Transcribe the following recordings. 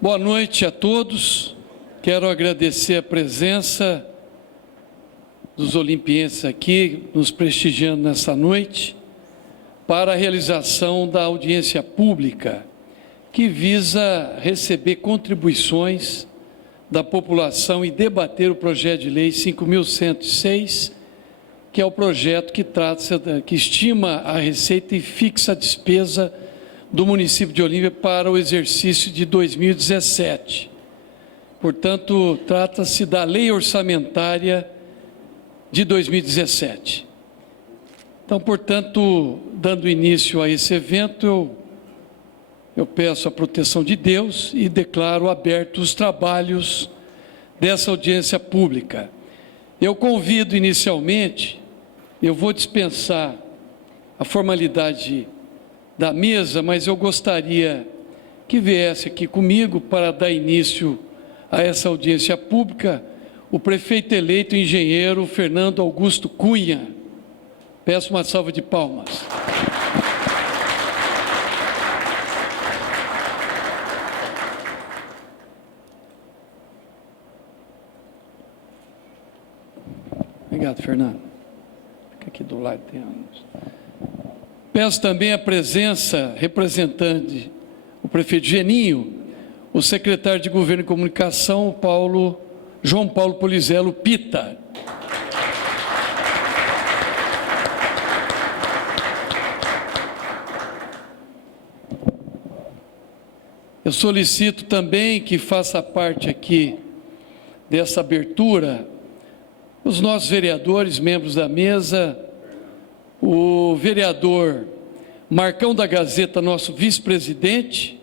Boa noite a todos. Quero agradecer a presença dos olimpienses aqui, nos prestigiando nessa noite, para a realização da audiência pública, que visa receber contribuições da população e debater o projeto de lei 5.106, que é o projeto que estima a receita e fixa a despesa do município de Olímpia para o exercício de 2017. Portanto, trata-se da lei orçamentária de 2017. Então, portanto, dando início a esse evento, eu peço a proteção de Deus e declaro abertos os trabalhos dessa audiência pública. Eu convido inicialmente, eu vou dispensar a formalidade da mesa, mas eu gostaria que viesse aqui comigo para dar início a essa audiência pública o prefeito eleito engenheiro Fernando Augusto Cunha. Peço uma salva de palmas. Obrigado, Fernando. Fica aqui do lado. Peço também a presença, representante, o prefeito Geninho, o secretário de Governo e Comunicação, João Paulo Polizello Pita. Eu solicito também que faça parte aqui dessa abertura os nossos vereadores, membros da mesa, o vereador Marcão da Gazeta, nosso vice-presidente,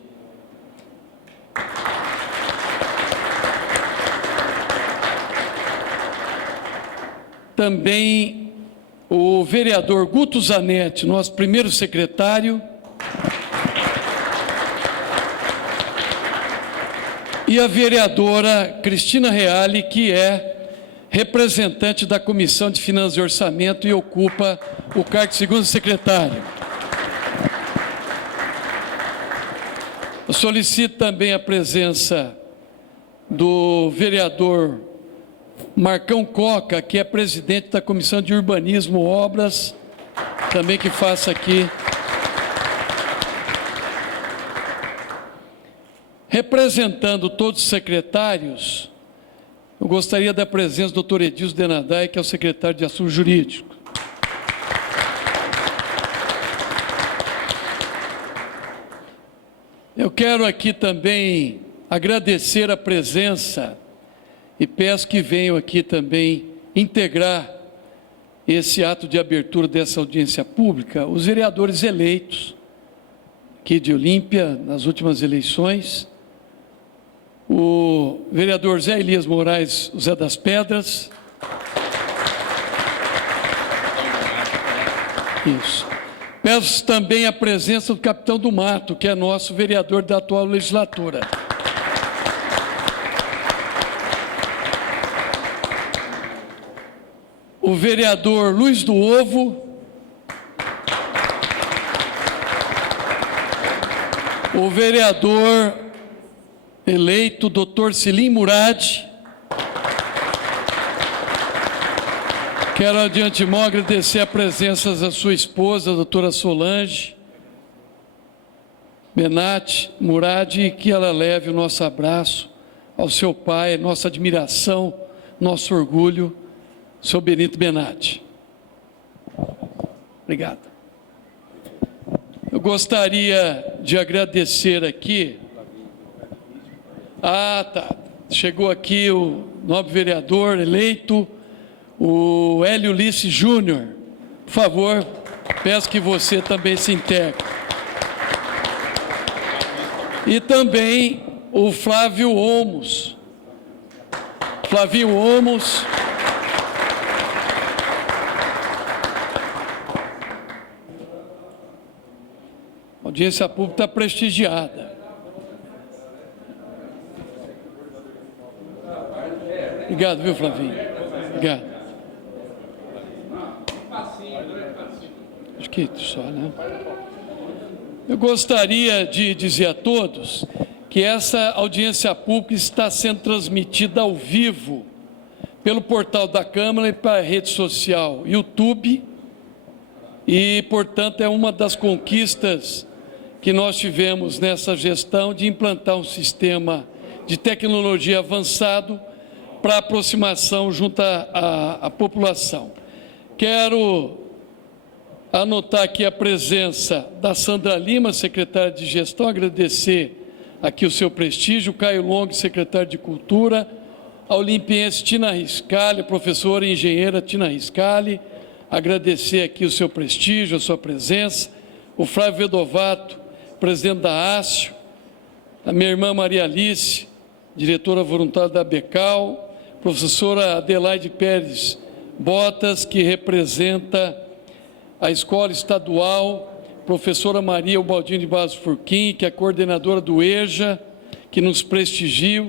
também o vereador Guto Zanetti, nosso primeiro secretário, e a vereadora Cristina Reale, que é representante da Comissão de Finanças e Orçamento e ocupa o cargo de segundo secretário. Eu solicito também a presença do vereador Marcão Coca, que é presidente da Comissão de Urbanismo e Obras, também que faça aqui. Representando todos os secretários, eu gostaria da presença do Dr. Edilson Denadai, que é o secretário de Assuntos Jurídicos. Eu quero aqui também agradecer a presença e peço que venham aqui também integrar esse ato de abertura dessa audiência pública, os vereadores eleitos aqui de Olímpia nas últimas eleições, o vereador Zé Elias Moraes, Zé das Pedras. Isso. Peço também a presença do capitão do Mato, que é nosso vereador da atual legislatura. O vereador Luiz do Ovo. O vereador eleito Dr. Selim Murad. Quero de antemão agradecer a presença da sua esposa, a doutora Solange Benatti Murad, e que ela leve o nosso abraço ao seu pai, nossa admiração, nosso orgulho, seu Benito Benatti. Obrigado. Eu gostaria de agradecer aqui. Chegou aqui o nobre vereador eleito, o Hélio Ulisses Júnior. Por favor, peço que você também se integre. E também o Flávio Olmos. Flavinho Olmos. A audiência pública está prestigiada. Obrigado, viu, Flavinho? Obrigado. Acho que só, né? Eu gostaria de dizer a todos que essa audiência pública está sendo transmitida ao vivo pelo portal da Câmara e para a rede social YouTube, e, portanto, é uma das conquistas que nós tivemos nessa gestão de implantar um sistema de tecnologia avançado para aproximação junto à população. Quero anotar aqui a presença da Sandra Lima, secretária de Gestão, agradecer aqui o seu prestígio, Caio Long, secretário de Cultura, a olimpiense Tina Riscali, professora e engenheira Tina Riscali, agradecer aqui o seu prestígio, a sua presença, o Flávio Vedovato, presidente da ASSIO, a minha irmã Maria Alice, diretora voluntária da ABECAL, professora Adelaide Pérez Botas, que representa a Escola Estadual, professora Maria Ubaldini de Barros Furquim, que é coordenadora do EJA, que nos prestigia,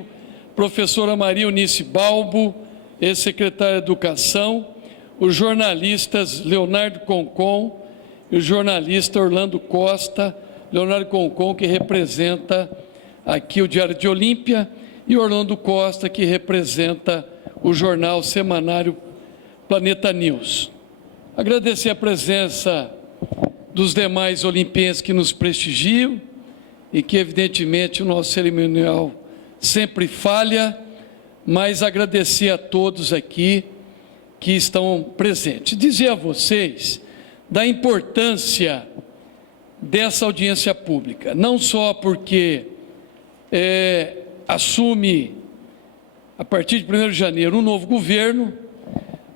professora Maria Eunice Balbo, ex-secretária de Educação, os jornalistas Leonardo Concon e o jornalista Orlando Costa, Leonardo Concon, que representa aqui o Diário de Olímpia, e Orlando Costa, que representa o jornal semanário Planeta News. Agradecer a presença dos demais olimpienses que nos prestigiam e que, evidentemente, o nosso cerimonial sempre falha, mas agradecer a todos aqui que estão presentes. Dizer a vocês da importância dessa audiência pública, não só porque assume, a partir de 1º de janeiro, um novo governo,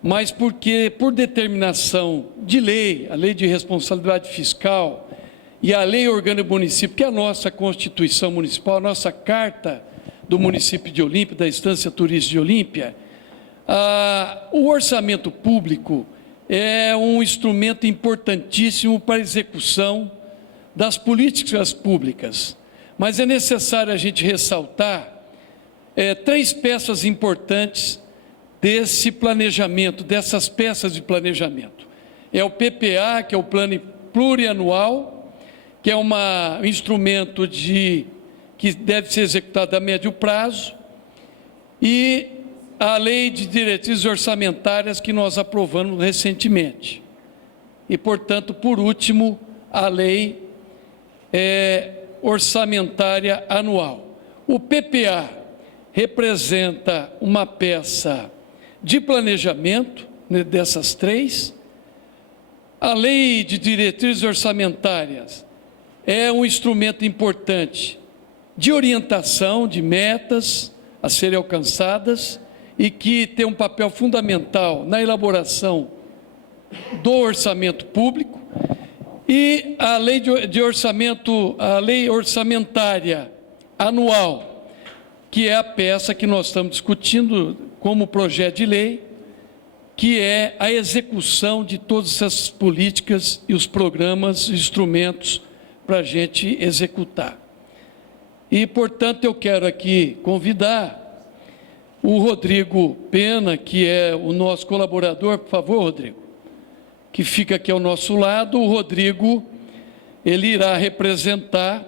mas porque, por determinação de lei, a Lei de Responsabilidade Fiscal e a Lei Orgânica do Município, que é a nossa Constituição Municipal, a nossa Carta do Município de Olímpia, da Estância Turística de Olímpia, o orçamento público é um instrumento importantíssimo para a execução das políticas públicas. Mas é necessário a gente ressaltar 3 peças importantes desse planejamento, dessas peças de planejamento. É o PPA, que é o Plano Plurianual, que é um instrumento que deve ser executado a médio prazo, e a Lei de Diretrizes Orçamentárias que nós aprovamos recentemente. E, portanto, por último, a Lei Orçamentária Anual. O PPA representa uma peça de planejamento, né, dessas 3. A Lei de Diretrizes Orçamentárias é um instrumento importante de orientação de metas a serem alcançadas e que tem um papel fundamental na elaboração do orçamento público, e a Lei a Lei Orçamentária Anual, que é a peça que nós estamos discutindo como projeto de lei, que é a execução de todas essas políticas e os programas, instrumentos para a gente executar. E, portanto, eu quero aqui convidar o Rodrigo Pena, que é o nosso colaborador, por favor, Rodrigo, que fica aqui ao nosso lado. O Rodrigo, ele irá representar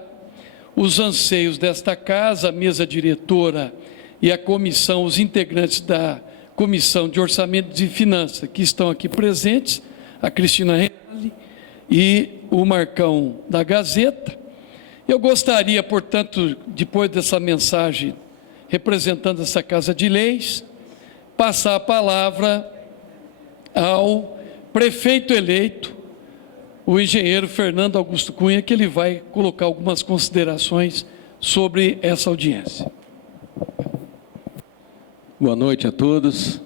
os anseios desta casa, a mesa diretora e a comissão, os integrantes da Comissão de Orçamento e Finanças, que estão aqui presentes, a Cristina Reale e o Marcão da Gazeta. Eu gostaria, portanto, depois dessa mensagem, representando essa Casa de Leis, passar a palavra ao prefeito eleito, o engenheiro Fernando Augusto Cunha, que ele vai colocar algumas considerações sobre essa audiência. Boa noite a todos.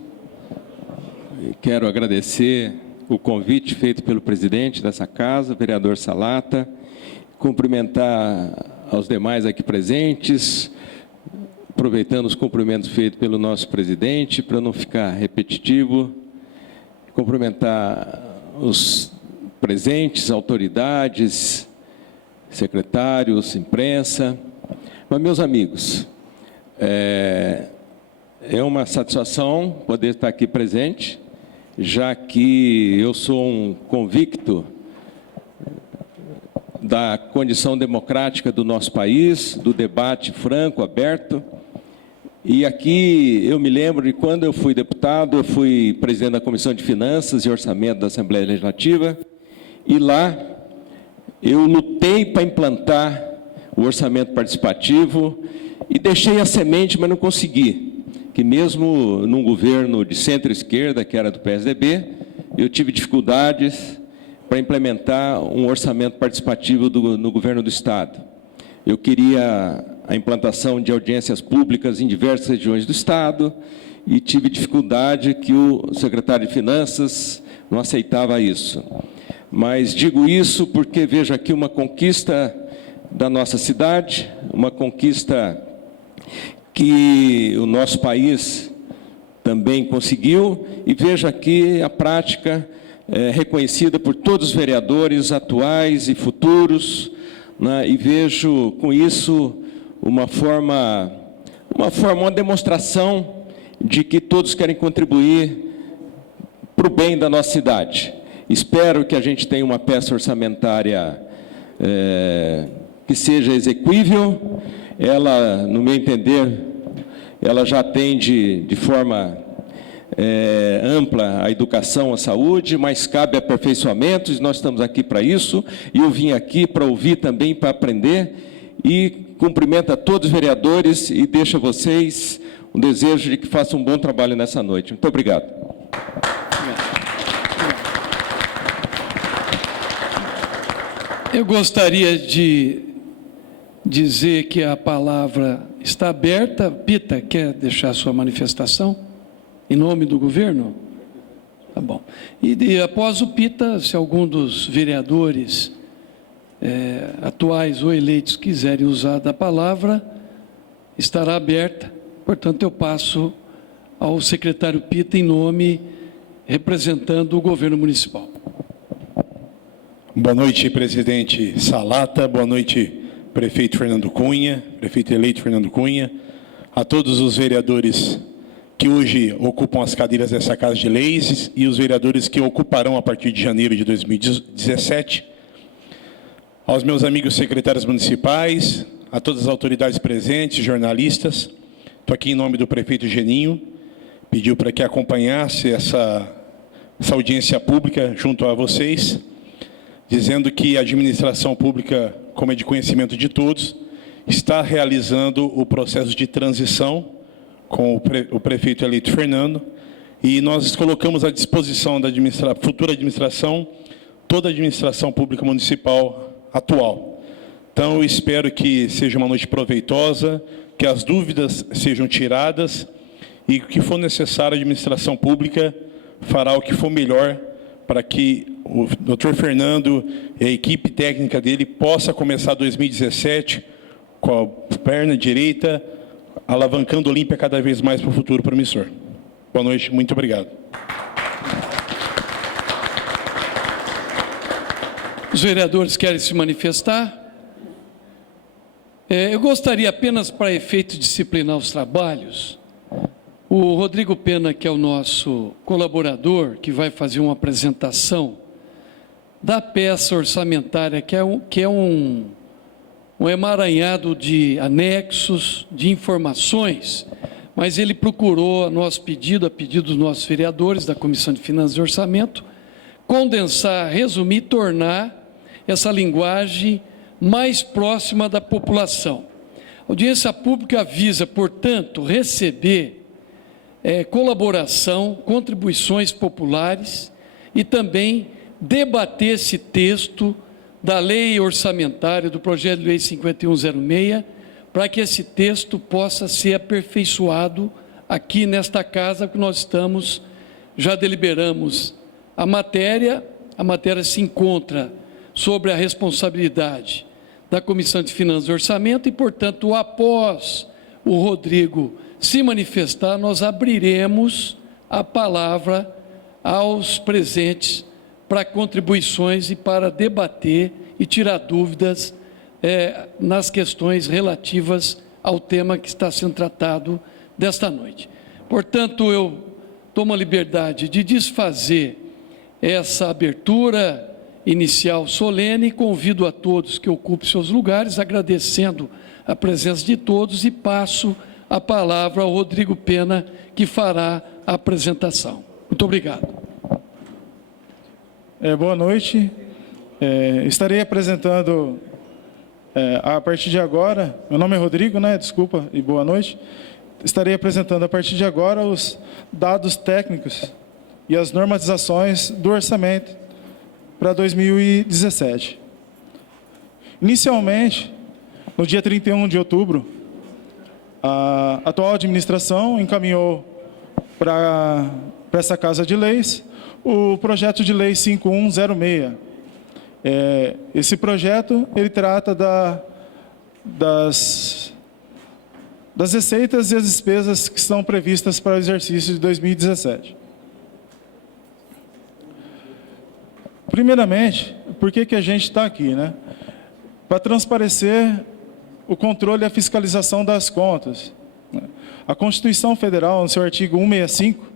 Quero agradecer o convite feito pelo presidente dessa casa, vereador Salata, cumprimentar aos demais aqui presentes, aproveitando os cumprimentos feitos pelo nosso presidente, para não ficar repetitivo, cumprimentar os presentes, autoridades, secretários, imprensa. Mas, meus amigos, é uma satisfação poder estar aqui presente, já que eu sou um convicto da condição democrática do nosso país, do debate franco, aberto. E aqui eu me lembro de quando eu fui deputado, eu fui presidente da Comissão de Finanças e Orçamento da Assembleia Legislativa, e lá eu lutei para implantar o orçamento participativo e deixei a semente, mas não consegui. Que mesmo num governo de centro-esquerda, que era do PSDB, eu tive dificuldades para implementar um orçamento participativo no governo do Estado. Eu queria a implantação de audiências públicas em diversas regiões do Estado e tive dificuldade que o secretário de Finanças não aceitava isso. Mas digo isso porque vejo aqui uma conquista da nossa cidade, uma conquista que o nosso país também conseguiu, e vejo aqui a prática reconhecida por todos os vereadores atuais e futuros, né, e vejo com isso uma demonstração de que todos querem contribuir para o bem da nossa cidade. Espero que a gente tenha uma peça orçamentária que seja exequível. Ela, no meu entender, ela já atende de forma ampla a educação, a saúde, mas cabe aperfeiçoamentos, e nós estamos aqui para isso, e eu vim aqui para ouvir também, para aprender, e cumprimento a todos os vereadores e deixo a vocês um desejo de que façam um bom trabalho nessa noite. Muito obrigado. Eu gostaria de dizer que a palavra está aberta. Pita, quer deixar sua manifestação em nome do governo? Tá bom. E após o Pita, se algum dos vereadores atuais ou eleitos quiserem usar da palavra, estará aberta. Portanto, eu passo ao secretário Pita em nome, representando o governo municipal. Boa noite, presidente Salata. Boa noite, prefeito Fernando Cunha, prefeito eleito Fernando Cunha, a todos os vereadores que hoje ocupam as cadeiras dessa Casa de Leis e os vereadores que ocuparão a partir de janeiro de 2017, aos meus amigos secretários municipais, a todas as autoridades presentes, jornalistas. Estou aqui em nome do prefeito Geninho, pediu para que acompanhasse essa audiência pública junto a vocês, dizendo que a administração pública, como é de conhecimento de todos, está realizando o processo de transição com o prefeito eleito Fernando, e nós colocamos à disposição da futura administração toda a administração pública municipal atual. Então, eu espero que seja uma noite proveitosa, que as dúvidas sejam tiradas e, o que for necessário, a administração pública fará o que for melhor para que o Dr. Fernando e a equipe técnica dele possa começar 2017 com a perna direita, alavancando o Olímpia cada vez mais para o futuro promissor. Boa noite, muito obrigado. Os vereadores querem se manifestar? Eu gostaria apenas, para efeito disciplinar os trabalhos, o Rodrigo Pena, que é o nosso colaborador, que vai fazer uma apresentação da peça orçamentária, que é um emaranhado de anexos, de informações, mas ele procurou, a nosso pedido, a pedido dos nossos vereadores da Comissão de Finanças e Orçamento, condensar, resumir, tornar essa linguagem mais próxima da população. A audiência pública visa, portanto, receber colaboração, contribuições populares e também debater esse texto da lei orçamentária, do projeto de lei 5106, para que esse texto possa ser aperfeiçoado aqui nesta casa, que nós já deliberamos a matéria se encontra sobre a responsabilidade da Comissão de Finanças e Orçamento e, portanto, após o Rodrigo se manifestar, nós abriremos a palavra aos presentes para contribuições e para debater e tirar dúvidas nas questões relativas ao tema que está sendo tratado desta noite. Portanto, eu tomo a liberdade de desfazer essa abertura inicial solene, convido a todos que ocupem seus lugares, agradecendo a presença de todos e passo a palavra ao Rodrigo Pena, que fará a apresentação. Muito obrigado. Boa noite. Estarei apresentando, a partir de agora, meu nome é Rodrigo, desculpa, e boa noite. Estarei apresentando a partir de agora os dados técnicos e as normatizações do orçamento para 2017. Inicialmente, no dia 31 de outubro, a atual administração encaminhou para essa Casa de Leis o projeto de lei 5106. Esse projeto, ele trata das receitas e as despesas que estão previstas para o exercício de 2017. Primeiramente, por que a gente está aqui, Para transparecer o controle e a fiscalização das contas. A Constituição Federal, no seu artigo 165,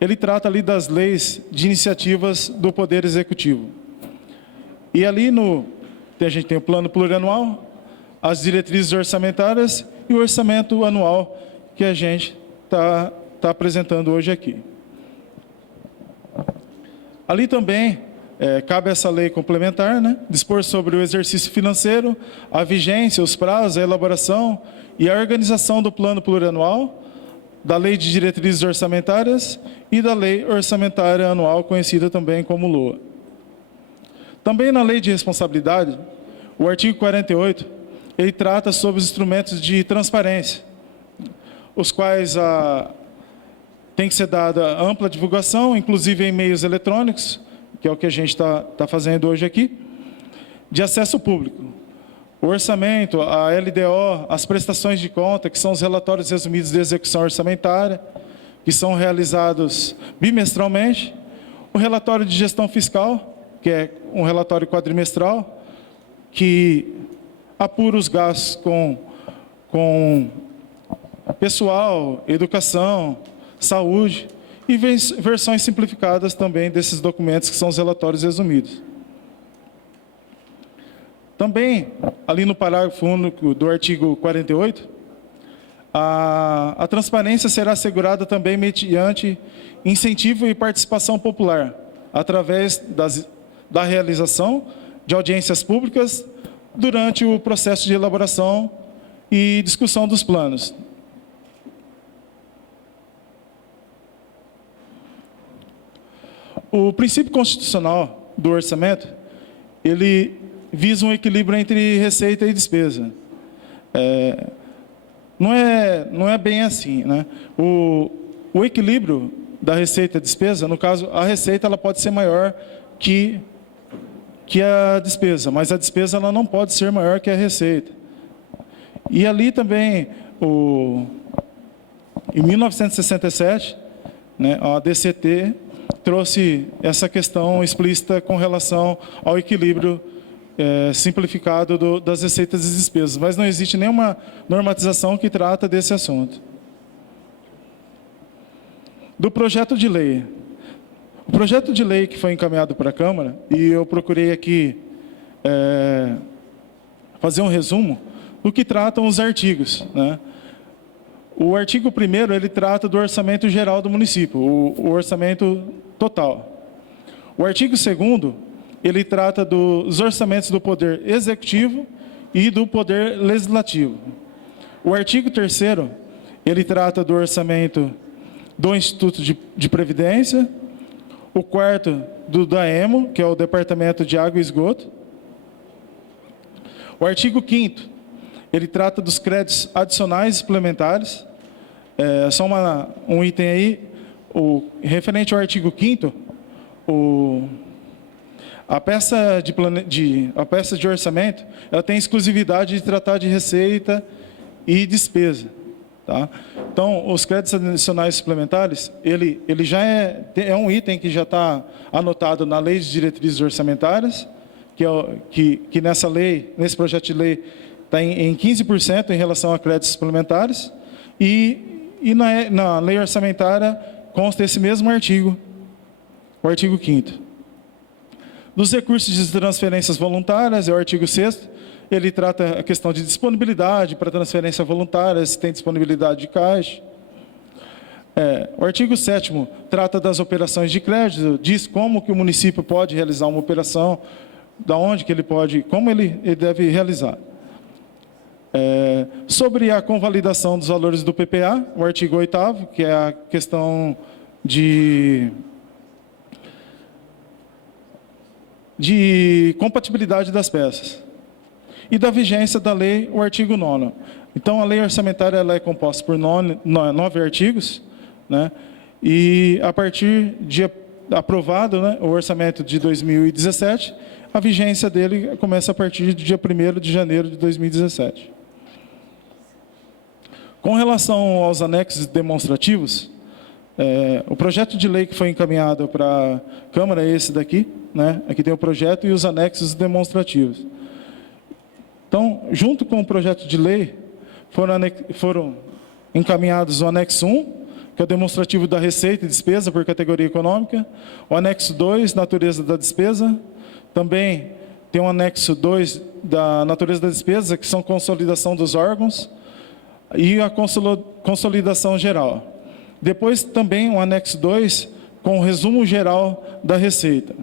ele trata ali das leis de iniciativas do Poder Executivo. E ali a gente tem o plano plurianual, as diretrizes orçamentárias e o orçamento anual que a gente está apresentando hoje aqui. Ali também cabe essa lei complementar, dispor sobre o exercício financeiro, a vigência, os prazos, a elaboração e a organização do plano plurianual, da lei de diretrizes orçamentárias e da lei orçamentária anual, conhecida também como LOA. Também na lei de responsabilidade, o artigo 48, ele trata sobre os instrumentos de transparência, os quais tem que ser dada ampla divulgação, inclusive em meios eletrônicos, que é o que a gente está fazendo hoje aqui, de acesso público. O orçamento, a LDO, as prestações de conta, que são os relatórios resumidos de execução orçamentária, que são realizados bimestralmente, o relatório de gestão fiscal, que é um relatório quadrimestral, que apura os gastos com pessoal, educação, saúde, e versões simplificadas também desses documentos, que são os relatórios resumidos. Também, ali no parágrafo único do artigo 48, a transparência será assegurada também mediante incentivo e participação popular, através da realização de audiências públicas durante o processo de elaboração e discussão dos planos. O princípio constitucional do orçamento, ele visa um equilíbrio entre receita e despesa. Não é bem assim, O equilíbrio da receita e despesa, no caso, a receita ela pode ser maior que a despesa, mas a despesa ela não pode ser maior que a receita. E ali também, em 1967, a DCT trouxe essa questão explícita com relação ao equilíbrio simplificado das receitas e despesas, mas não existe nenhuma normatização que trata desse assunto. Do projeto de lei. O projeto de lei que foi encaminhado para a Câmara, e eu procurei aqui fazer um resumo do que tratam os artigos. O artigo 1º, ele trata do orçamento geral do município, o orçamento total. O artigo 2º, ele trata dos orçamentos do Poder Executivo e do Poder Legislativo. O artigo 3º, ele trata do orçamento do Instituto de Previdência, o 4º do DAEMO, que é o Departamento de Água e Esgoto. O artigo 5º, ele trata dos créditos adicionais e suplementares. Só um item aí, referente ao artigo 5º, a peça de orçamento, ela tem exclusividade de tratar de receita e despesa. Então, os créditos adicionais suplementares, ele já é um item que já está anotado na Lei de Diretrizes Orçamentárias, que nessa lei, nesse projeto de lei, está em 15% em relação a créditos suplementares, e na lei orçamentária consta esse mesmo artigo, o artigo 5º. Dos recursos de transferências voluntárias, é o artigo 6º, ele trata a questão de disponibilidade para transferência voluntária, se tem disponibilidade de caixa. O artigo 7º trata das operações de crédito, diz como que o município pode realizar uma operação, da onde que ele pode, como ele deve realizar. Sobre a convalidação dos valores do PPA, o artigo 8º, que é a questão de compatibilidade das peças. E da vigência da lei, o artigo 9º. Então, a lei orçamentária ela é composta por 9 artigos, né? E a partir de aprovado, né, o orçamento de 2017, a vigência dele começa a partir do dia 1º de janeiro de 2017. Com relação aos anexos demonstrativos, o projeto de lei que foi encaminhado para a Câmara é esse daqui, né? Aqui tem o projeto e os anexos demonstrativos. Então, junto com o projeto de lei, foram encaminhados o anexo 1, que é o demonstrativo da receita e despesa por categoria econômica, o anexo 2, natureza da despesa, também tem o anexo 2 da natureza da despesa, que são consolidação dos órgãos, e a consolidação geral. Depois também o anexo 2, com o resumo geral da receita.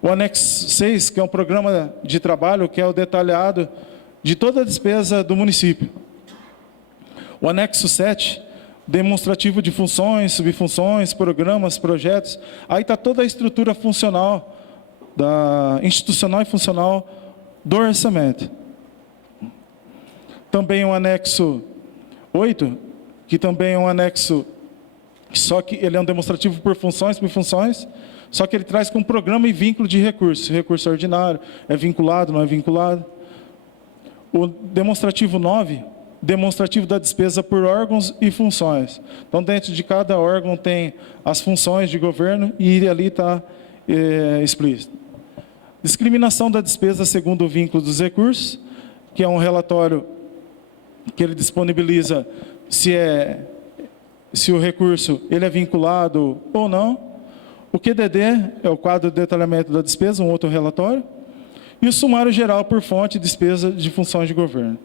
O anexo 6, que é um programa de trabalho, que é o detalhado de toda a despesa do município. O anexo 7, demonstrativo de funções, subfunções, programas, projetos. Aí está toda a estrutura funcional, institucional e funcional do orçamento. Também o anexo 8, que também é um anexo, só que ele é um demonstrativo por funções, subfunções, só que ele traz com programa e vínculo de recursos. Recurso ordinário, é vinculado, não é vinculado. O demonstrativo 9, demonstrativo da despesa por órgãos e funções. Então, dentro de cada órgão tem as funções de governo e ali está explícito. Discriminação da despesa segundo o vínculo dos recursos, que é um relatório que ele disponibiliza se o recurso ele é vinculado ou não. O QDD é o quadro de detalhamento da despesa, um outro relatório. E o sumário geral por fonte de despesa de funções de governo.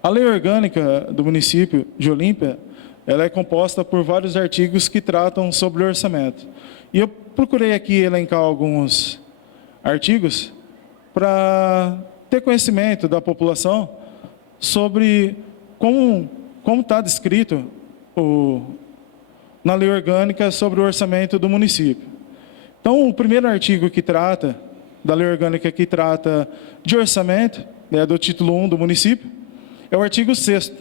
A lei orgânica do município de Olímpia, ela é composta por vários artigos que tratam sobre o orçamento. E eu procurei aqui elencar alguns artigos para ter conhecimento da população sobre como está descrito na lei orgânica sobre o orçamento do município. Então, o primeiro artigo que trata, da lei orgânica que trata de orçamento, do título 1 do município, é o artigo 6º.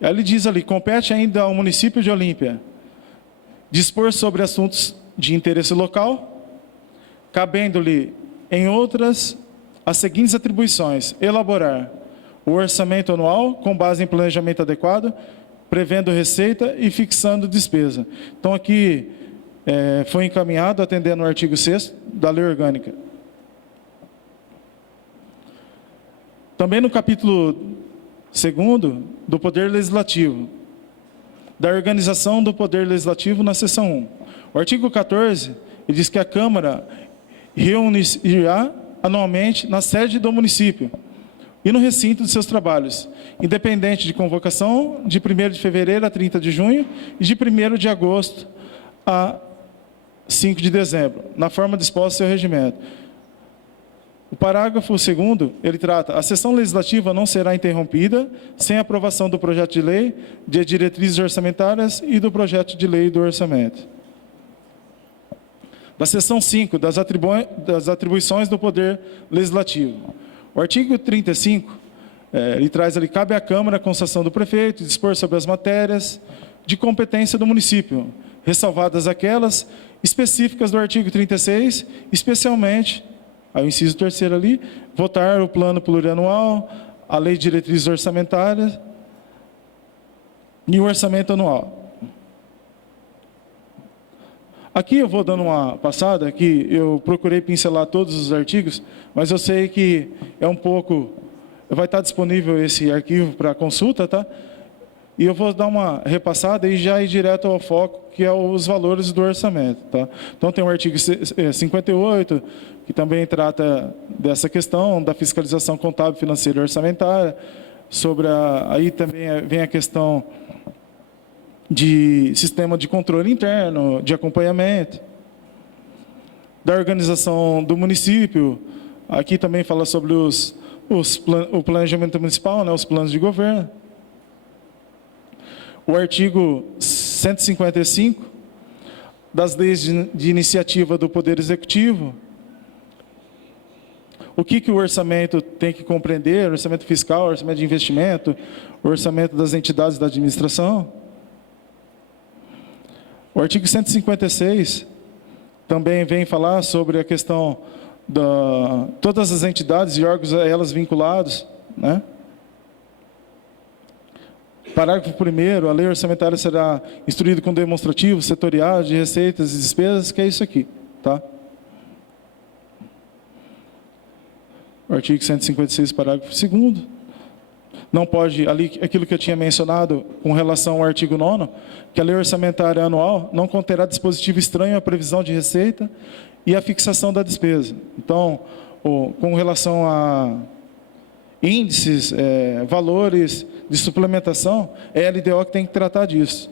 Ele diz ali, compete ainda ao município de Olímpia dispor sobre assuntos de interesse local, cabendo-lhe, em outras, as seguintes atribuições: elaborar o orçamento anual com base em planejamento adequado, prevendo receita e fixando despesa. Então, aqui foi encaminhado, atendendo o artigo 6º da lei orgânica. Também no capítulo 2º do Poder Legislativo, da organização do Poder Legislativo na seção 1. O artigo 14, ele diz que a Câmara reunirá anualmente na sede do município e no recinto de seus trabalhos, independente de convocação, de 1º de fevereiro a 30 de junho e de 1º de agosto a 5 de dezembro, na forma disposta em seu regimento. O parágrafo 2º, ele trata: a sessão legislativa não será interrompida sem aprovação do projeto de lei, de diretrizes orçamentárias e do projeto de lei do orçamento. Da seção 5, das atribuições do Poder Legislativo. O artigo 35, ele traz ali: cabe à Câmara, a concessão do prefeito, dispor sobre as matérias de competência do município, ressalvadas aquelas específicas do artigo 36, especialmente, aí o inciso 3º ali, votar o plano plurianual, a lei de diretrizes orçamentárias e o orçamento anual. Aqui eu vou dando uma passada, que eu procurei pincelar todos os artigos, mas eu sei que é um pouco... Vai estar disponível esse arquivo para consulta, tá? E eu vou dar uma repassada e já ir direto ao foco, que é os valores do orçamento. Tá? Então, tem o artigo 58, que também trata dessa questão da fiscalização contábil, financeira e orçamentária. Aí também vem a questão de sistema de controle interno, de acompanhamento, da organização do município. Aqui também fala sobre o planejamento municipal, né, os planos de governo. O artigo 155 das leis de iniciativa do Poder Executivo. O que o orçamento tem que compreender? Orçamento fiscal, orçamento de investimento, orçamento das entidades da administração. O artigo 156 também vem falar sobre a questão da todas as entidades e órgãos a elas vinculados, né? Parágrafo 1º, a lei orçamentária será instruída com demonstrativo, setorial, de receitas e despesas, que é isso aqui, tá? O artigo 156, parágrafo 2º. Não pode, ali, aquilo que eu tinha mencionado com relação ao artigo 9º, que a lei orçamentária anual não conterá dispositivo estranho à previsão de receita e à fixação da despesa. Então, com relação a índices, valores de suplementação, é a LDO que tem que tratar disso.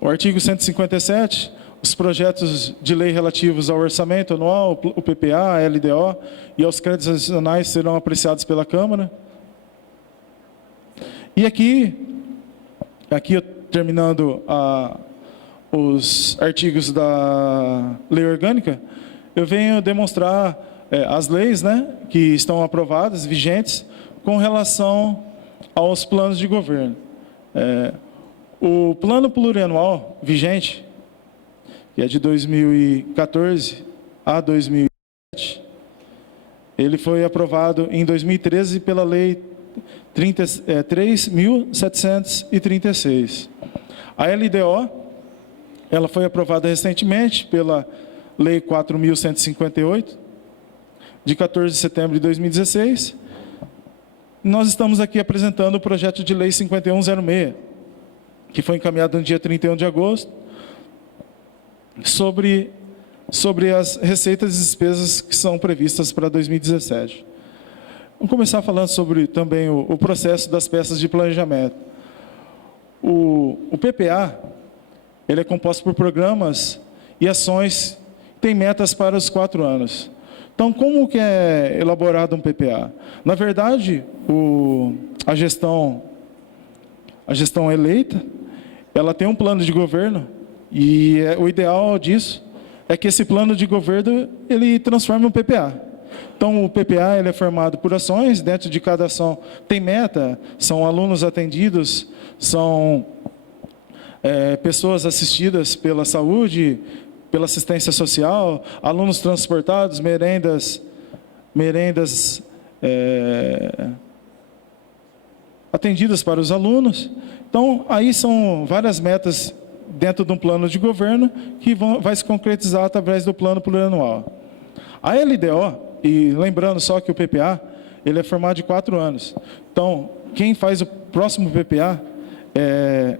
O artigo 157, os projetos de lei relativos ao orçamento anual, o PPA, a LDO e aos créditos adicionais serão apreciados pela Câmara. E aqui terminando os artigos da lei orgânica, eu venho demonstrar as leis, né, que estão aprovadas, vigentes, com relação aos planos de governo. O plano plurianual vigente, que é de 2014 a 2007, ele foi aprovado em 2013 pela Lei 3.736. A LDO, ela foi aprovada recentemente pela Lei 4.158, de 14 de setembro de 2016. Nós estamos aqui apresentando o projeto de Lei 5106, que foi encaminhado no dia 31 de agosto, sobre as receitas e despesas que são previstas para 2017. Vamos começar falando sobre também o processo das peças de planejamento. O PPA, ele é composto por programas e ações, tem metas para os 4 anos. Então, como que é elaborado um PPA? Na verdade, a gestão eleita, ela tem um plano de governo, e o ideal disso é que esse plano de governo ele transforme um PPA. Então, o PPA ele é formado por ações, dentro de cada ação tem meta, são alunos atendidos, são pessoas assistidas pela saúde, pela assistência social, alunos transportados, merendas atendidas para os alunos. Então, aí são várias metas dentro de um plano de governo que vai se concretizar através do plano plurianual. A LDO, e lembrando só que o PPA, ele é formado de 4 anos. Então, quem faz o próximo PPA é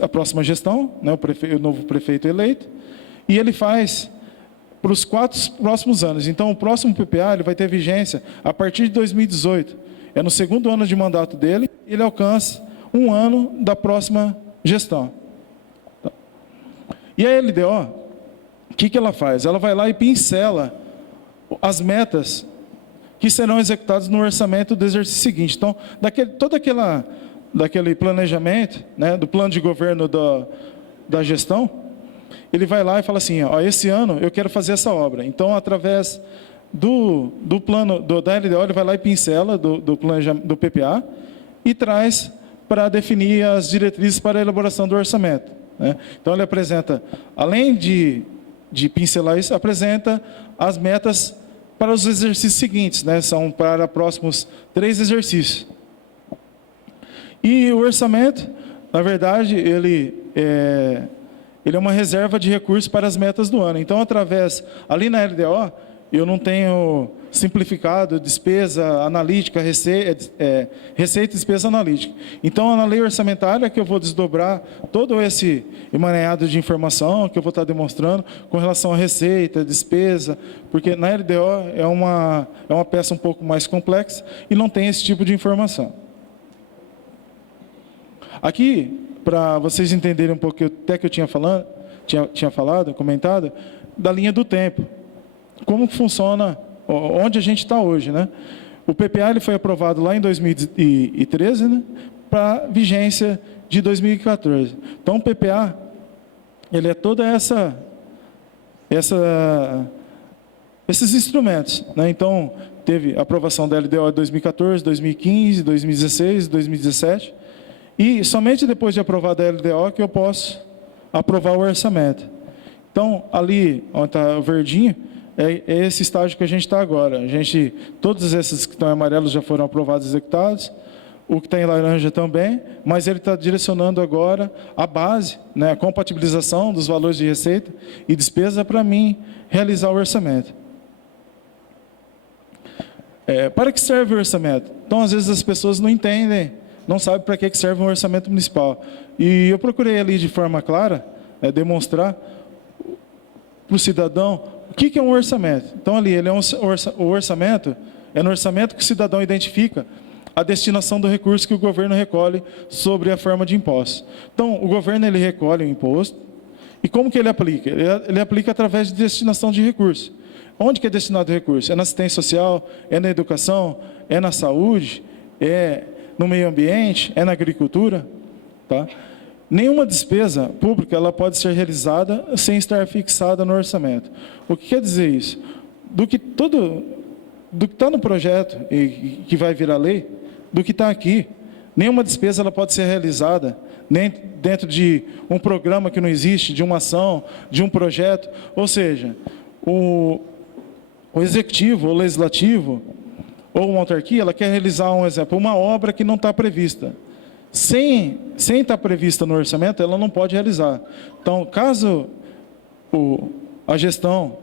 a próxima gestão, né, o novo prefeito eleito, e ele faz para os 4 próximos anos. Então, o próximo PPA ele vai ter vigência a partir de 2018. É no 2º ano de mandato dele, ele alcança 1 ano da próxima gestão. E a LDO, o que ela faz? Ela vai lá e pincela as metas que serão executadas no orçamento do exercício seguinte. Então, daquele planejamento, né, do plano de governo da gestão, ele vai lá e fala assim, ó, esse ano eu quero fazer essa obra. Então, através do plano da LDO, ele vai lá e pincela do PPA e traz para definir as diretrizes para a elaboração do orçamento, né? Então, ele apresenta, além de pincelar isso, apresenta as metas para os exercícios seguintes, né? São para próximos 3 exercícios. E o orçamento, na verdade, ele é uma reserva de recursos para as metas do ano. Então, ali na LDO, eu não tenho simplificado, despesa analítica, receita e despesa analítica. Então, na lei orçamentária que eu vou desdobrar todo esse emaranhado de informação que eu vou estar demonstrando com relação à receita, despesa, porque na LDO é uma peça um pouco mais complexa e não tem esse tipo de informação. Aqui, para vocês entenderem um pouco até que eu tinha comentado, da linha do tempo. Como que funciona, onde a gente está hoje, né? O PPA ele foi aprovado lá em 2013, né, para vigência de 2014. Então, o PPA, ele é toda esses instrumentos, né? Então, teve aprovação da LDO de 2014, 2015, 2016, 2017, e somente depois de aprovada a LDO que eu posso aprovar o orçamento. Então, ali, onde está o verdinho, é esse estágio que a gente está agora. Todos esses que estão em amarelo já foram aprovados e executados, o que está em laranja também, mas ele está direcionando agora a base, né, a compatibilização dos valores de receita e despesa para mim realizar o orçamento. Para que serve o orçamento? Então, às vezes as pessoas não entendem, não sabem para que serve um orçamento municipal. E eu procurei ali de forma clara, demonstrar para o cidadão o que é um orçamento. Então, ali, o orçamento é no orçamento que o cidadão identifica a destinação do recurso que o governo recolhe sobre a forma de impostos. Então, o governo ele recolhe o imposto, e como que ele aplica? Ele aplica através de destinação de recursos. Onde que é destinado o recurso? É na assistência social, é na educação, é na saúde, é no meio ambiente, é na agricultura, tá? Nenhuma despesa pública ela pode ser realizada sem estar fixada no orçamento. O que quer dizer isso? Do que está no projeto e que vai virar lei, do que está aqui, nenhuma despesa ela pode ser realizada nem dentro de um programa que não existe, de uma ação, de um projeto. Ou seja, o executivo, o legislativo, ou uma autarquia, ela quer realizar, um exemplo, uma obra que não está prevista. Sem estar prevista no orçamento, ela não pode realizar. Então, caso a gestão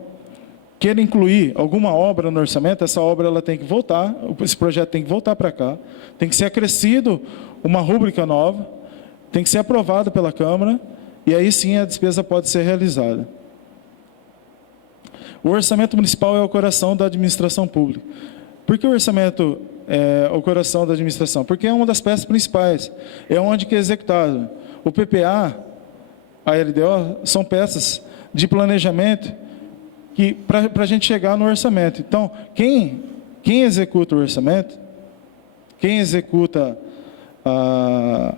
queira incluir alguma obra no orçamento, essa obra ela tem que voltar, esse projeto tem que voltar para cá, tem que ser acrescido uma rúbrica nova, tem que ser aprovado pela Câmara, e aí sim a despesa pode ser realizada. O orçamento municipal é o coração da administração pública. Por que o orçamento é o coração da administração? Porque é uma das peças principais, é onde que é executado. O PPA, a LDO, são peças de planejamento que para a gente chegar no orçamento. Então, quem executa o orçamento, quem executa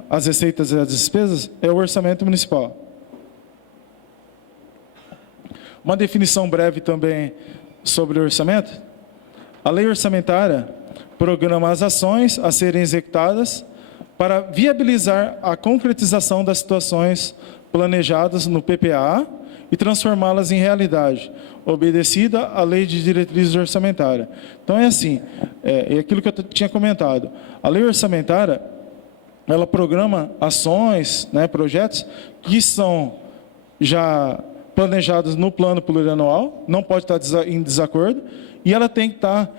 as receitas e as despesas, é o orçamento municipal. Uma definição breve também sobre o orçamento. A lei orçamentária programa as ações a serem executadas para viabilizar a concretização das situações planejadas no PPA e transformá-las em realidade, obedecida à lei de diretrizes orçamentárias. Então é assim, é aquilo que eu tinha comentado. A lei orçamentária, ela programa ações, né, projetos que são já planejados no plano plurianual, não pode estar em desacordo, e ela tem que estar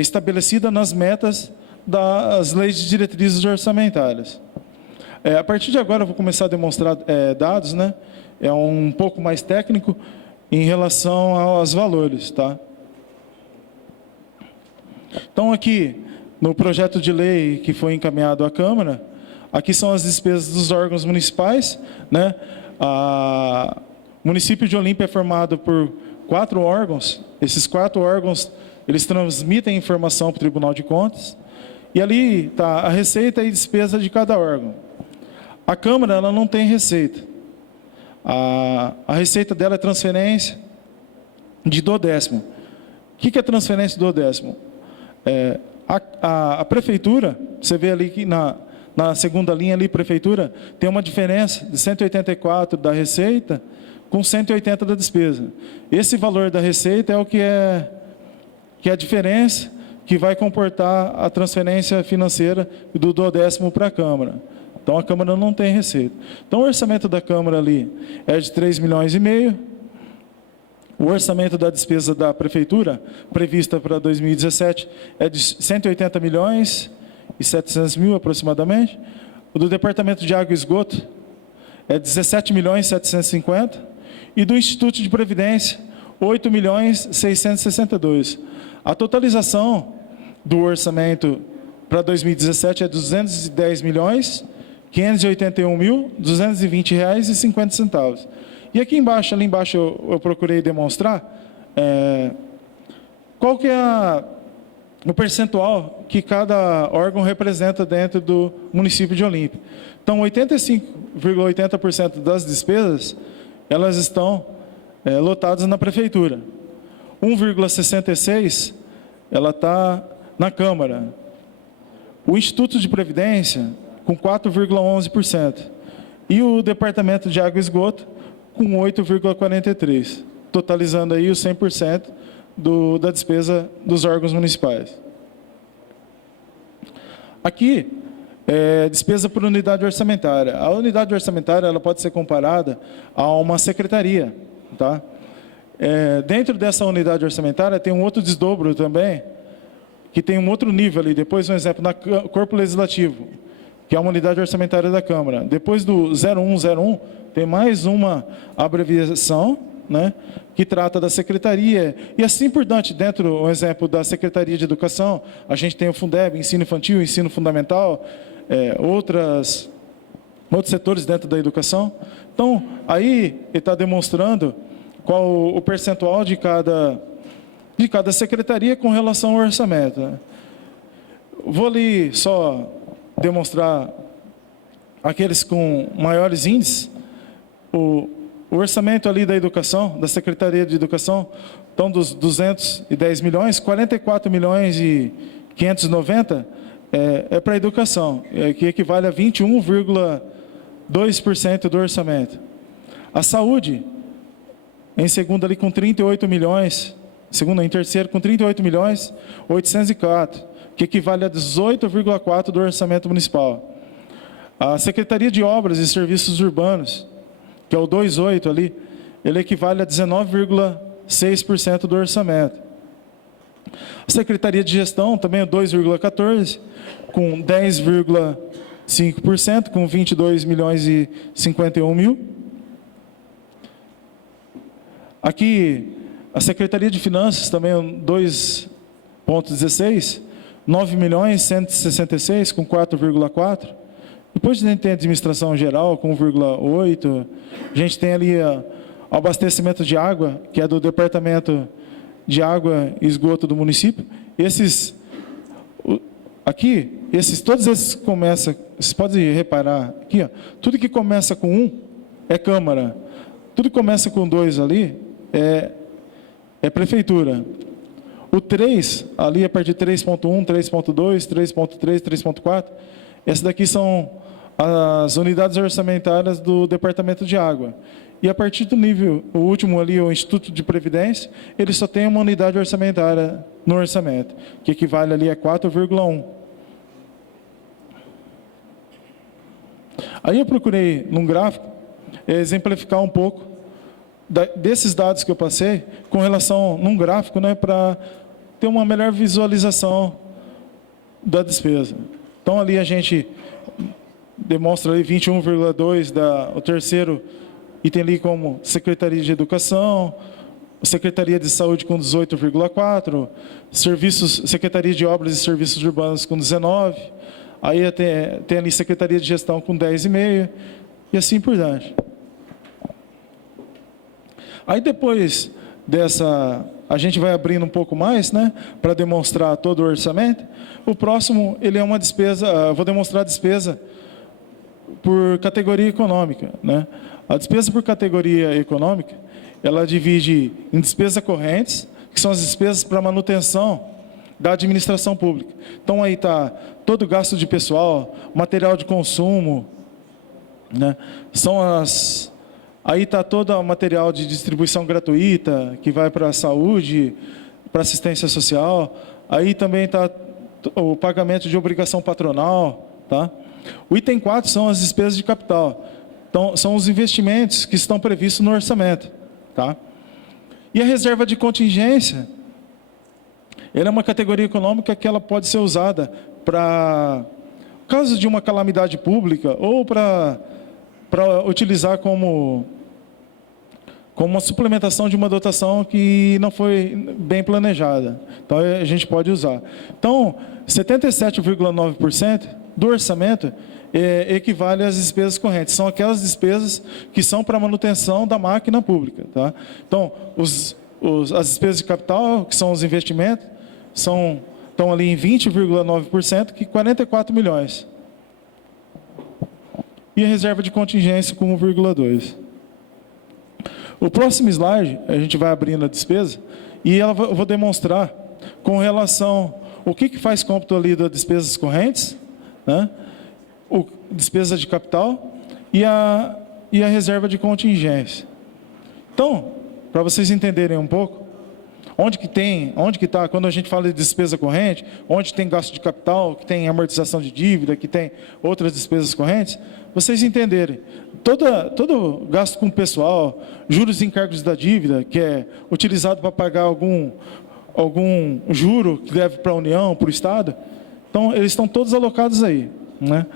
estabelecida nas metas das leis de diretrizes orçamentárias. A partir de agora eu vou começar a demonstrar dados, né? É um pouco mais técnico em relação aos valores, tá? Então aqui, no projeto de lei que foi encaminhado à Câmara, aqui são as despesas dos órgãos municipais, né? O município de Olímpia é formado por 4 órgãos. Esses 4 órgãos, eles transmitem informação para o Tribunal de Contas. E ali está a receita e despesa de cada órgão. A Câmara ela não tem receita. A receita dela é transferência de duodécimo. O que é transferência de duodécimo? A prefeitura, você vê ali que na segunda linha ali, prefeitura, tem uma diferença de 184 da receita com 180 da despesa. Esse valor da receita é o que é a diferença que vai comportar a transferência financeira do duodécimo para a Câmara. Então, a Câmara não tem receita. Então, o orçamento da Câmara ali é de 3,5 milhões. O orçamento da despesa da Prefeitura, prevista para 2017, é de 180 milhões e 700 mil aproximadamente. O do Departamento de Água e Esgoto é 17 milhões e 750. E do Instituto de Previdência, 8 milhões e 662. A totalização do orçamento para 2017 é 210 milhões 581 mil 220 reais e 50 centavos. E aqui embaixo, ali embaixo eu procurei demonstrar qual que é o percentual que cada órgão representa dentro do município de Olímpia. Então, 85,80% das despesas, elas estão lotadas na Prefeitura. 1,66% ela está na Câmara. O Instituto de Previdência, com 4,11%. E o Departamento de Água e Esgoto, com 8,43%. Totalizando aí os 100% da despesa dos órgãos municipais. Aqui, despesa por unidade orçamentária. A unidade orçamentária ela pode ser comparada a uma secretaria. Tá? Dentro dessa unidade orçamentária tem um outro desdobro também, que tem um outro nível ali. Depois, um exemplo, na Corpo Legislativo, que é uma unidade orçamentária da Câmara. Depois do 0101, tem mais uma abreviação, né, que trata da secretaria, e assim por diante. Dentro, um exemplo da Secretaria de Educação, a gente tem o Fundeb, ensino infantil, ensino fundamental, outros setores dentro da educação. Então, aí ele está demonstrando qual o percentual de cada secretaria com relação ao orçamento. Né? Vou ali só demonstrar aqueles com maiores índices. O orçamento ali da educação, da Secretaria de Educação, então dos 210 milhões, 44 milhões e 590 para a educação, que equivale a 21,2% do orçamento. A saúde, em segundo ali com 38 milhões, segundo em terceiro com 38 milhões 804, que equivale a 18,4% do orçamento municipal. A Secretaria de Obras e Serviços Urbanos, que é o 28 ali, ele equivale a 19,6% do orçamento. A Secretaria de Gestão, também é 2,14%, com 10,5%, com 22 milhões e 51 mil. Aqui, a Secretaria de Finanças, também é 2,16%, 9 milhões e 166, com 4,4%. Depois a gente tem a administração geral com 1,8%. A gente tem ali o abastecimento de água, que é do Departamento de Água e Esgoto do município. Todos esses começam, vocês podem reparar aqui, ó, tudo que começa com 1 é Câmara. Tudo que começa com 2 ali é Prefeitura. O 3, ali a partir de 3.1, 3.2, 3.3, 3.4, essas daqui são as unidades orçamentárias do Departamento de Água. E a partir do nível, o último ali, o Instituto de Previdência, ele só tem uma unidade orçamentária no orçamento, que equivale ali a 4,1. Aí eu procurei, num gráfico, exemplificar um pouco desses dados que eu passei, com relação, num gráfico, né, para ter uma melhor visualização da despesa. Então, ali a gente demonstra ali 21,2%, o terceiro item ali como Secretaria de Educação, Secretaria de Saúde com 18,4%, Secretaria de Obras e Serviços Urbanos com 19%, aí tem ali Secretaria de Gestão com 10,5%, e assim por diante. Aí depois a gente vai abrindo um pouco mais, né, para demonstrar todo o orçamento. O próximo, ele é uma despesa, vou demonstrar a despesa por categoria econômica, né. A despesa por categoria econômica, ela divide em despesas correntes, que são as despesas para manutenção da administração pública. Então aí está todo o gasto de pessoal, material de consumo, né, aí está todo o material de distribuição gratuita, que vai para a saúde, para assistência social. Aí também está o pagamento de obrigação patronal. Tá? O item 4 são as despesas de capital. Então, são os investimentos que estão previstos no orçamento. Tá? E a reserva de contingência, ela é uma categoria econômica que ela pode ser usada para caso de uma calamidade pública ou para utilizar como uma suplementação de uma dotação que não foi bem planejada. Então, a gente pode usar. Então, 77,9% do orçamento equivale às despesas correntes. São aquelas despesas que são para manutenção da máquina pública. Tá? Então, as despesas de capital, que são os investimentos, estão ali em 20,9%, que 44 milhões. E a reserva de contingência com 1,2%. O próximo slide, a gente vai abrindo a despesa, e eu vou demonstrar com relação o que faz cômputo ali das despesas correntes, né? Despesa de capital e a reserva de contingência. Então, para vocês entenderem um pouco, onde que está, quando a gente fala de despesa corrente, onde tem gasto de capital, que tem amortização de dívida, que tem outras despesas correntes, vocês entenderem. Todo gasto com pessoal, juros e encargos da dívida, que é utilizado para pagar algum juro que deve para a União, para o Estado, então eles estão todos alocados aí, né?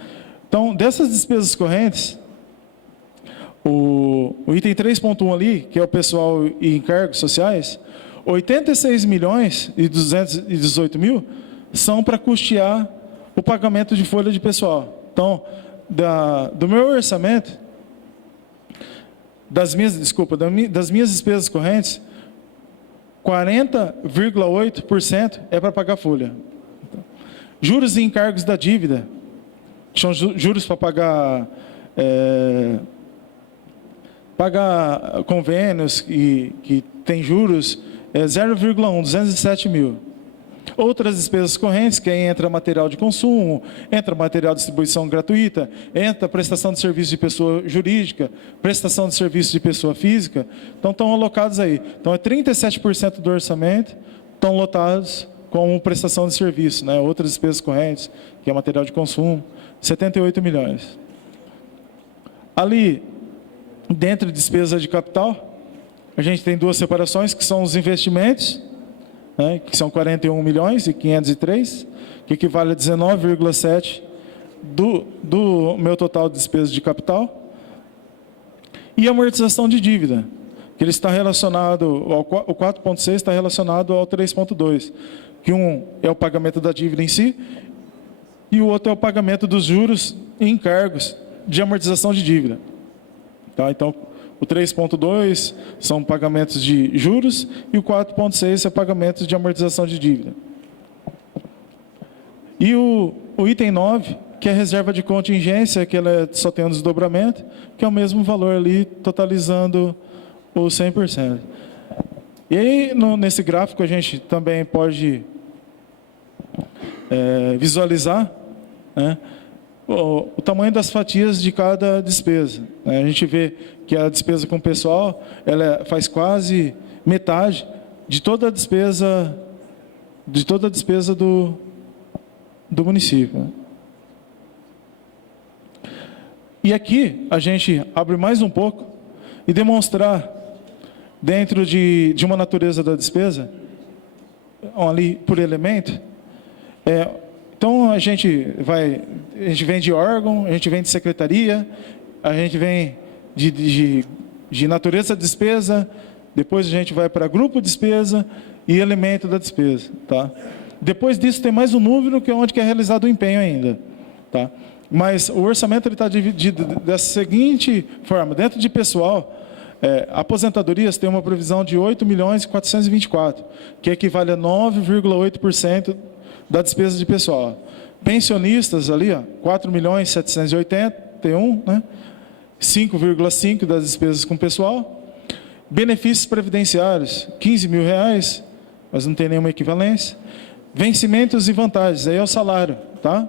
Então, dessas despesas correntes, o item 3.1 ali, que é o pessoal e encargos sociais, 86 milhões e 218 mil são para custear o pagamento de folha de pessoal. Então, do meu orçamento, das minhas despesas correntes, 40,8% é para pagar folha. Juros e encargos da dívida, que são juros para pagar convênios que tem juros, 0,1, 207 mil. Outras despesas correntes, que aí entra material de consumo, entra material de distribuição gratuita, entra prestação de serviço de pessoa jurídica, prestação de serviço de pessoa física, então estão alocados aí. Então, 37% do orçamento estão lotados como prestação de serviço, né? Outras despesas correntes, que é material de consumo, 78 milhões. Ali, dentro de despesa de capital, a gente tem duas separações, que são os investimentos, né, que são 41 milhões e 503, que equivale a 19,7% do meu total de despesas de capital. E a amortização de dívida, que ele está relacionado, o 4,6 está relacionado ao 3,2, que um é o pagamento da dívida em si, e o outro é o pagamento dos juros e encargos de amortização de dívida. Tá? Então, o 3,2 são pagamentos de juros e o 4,6 é pagamentos de amortização de dívida. E o item 9, que é a reserva de contingência, que ela só tem um desdobramento, que é o mesmo valor ali, totalizando o 100%. E aí, nesse gráfico, a gente também pode visualizar, né, o tamanho das fatias de cada despesa. A gente vê que a despesa com o pessoal, ela faz quase metade de toda a despesa do município. E aqui a gente abre mais um pouco e demonstrar dentro de uma natureza da despesa, ali por elemento. Então a gente vem de órgão, a gente vem de secretaria, a gente vem de natureza de despesa, depois a gente vai para grupo de despesa e elemento da despesa. Tá? Depois disso tem mais um número, que é onde que é realizado o empenho ainda. Tá? Mas o orçamento está dividido dessa seguinte forma: dentro de pessoal, aposentadorias tem uma previsão de 8.424.000, que equivale a 9,8% da despesa de pessoal. Pensionistas ali, 4.781.000, né? 5,5% das despesas com pessoal. Benefícios previdenciários, R$15 mil, mas não tem nenhuma equivalência. Vencimentos e vantagens, aí é o salário, tá?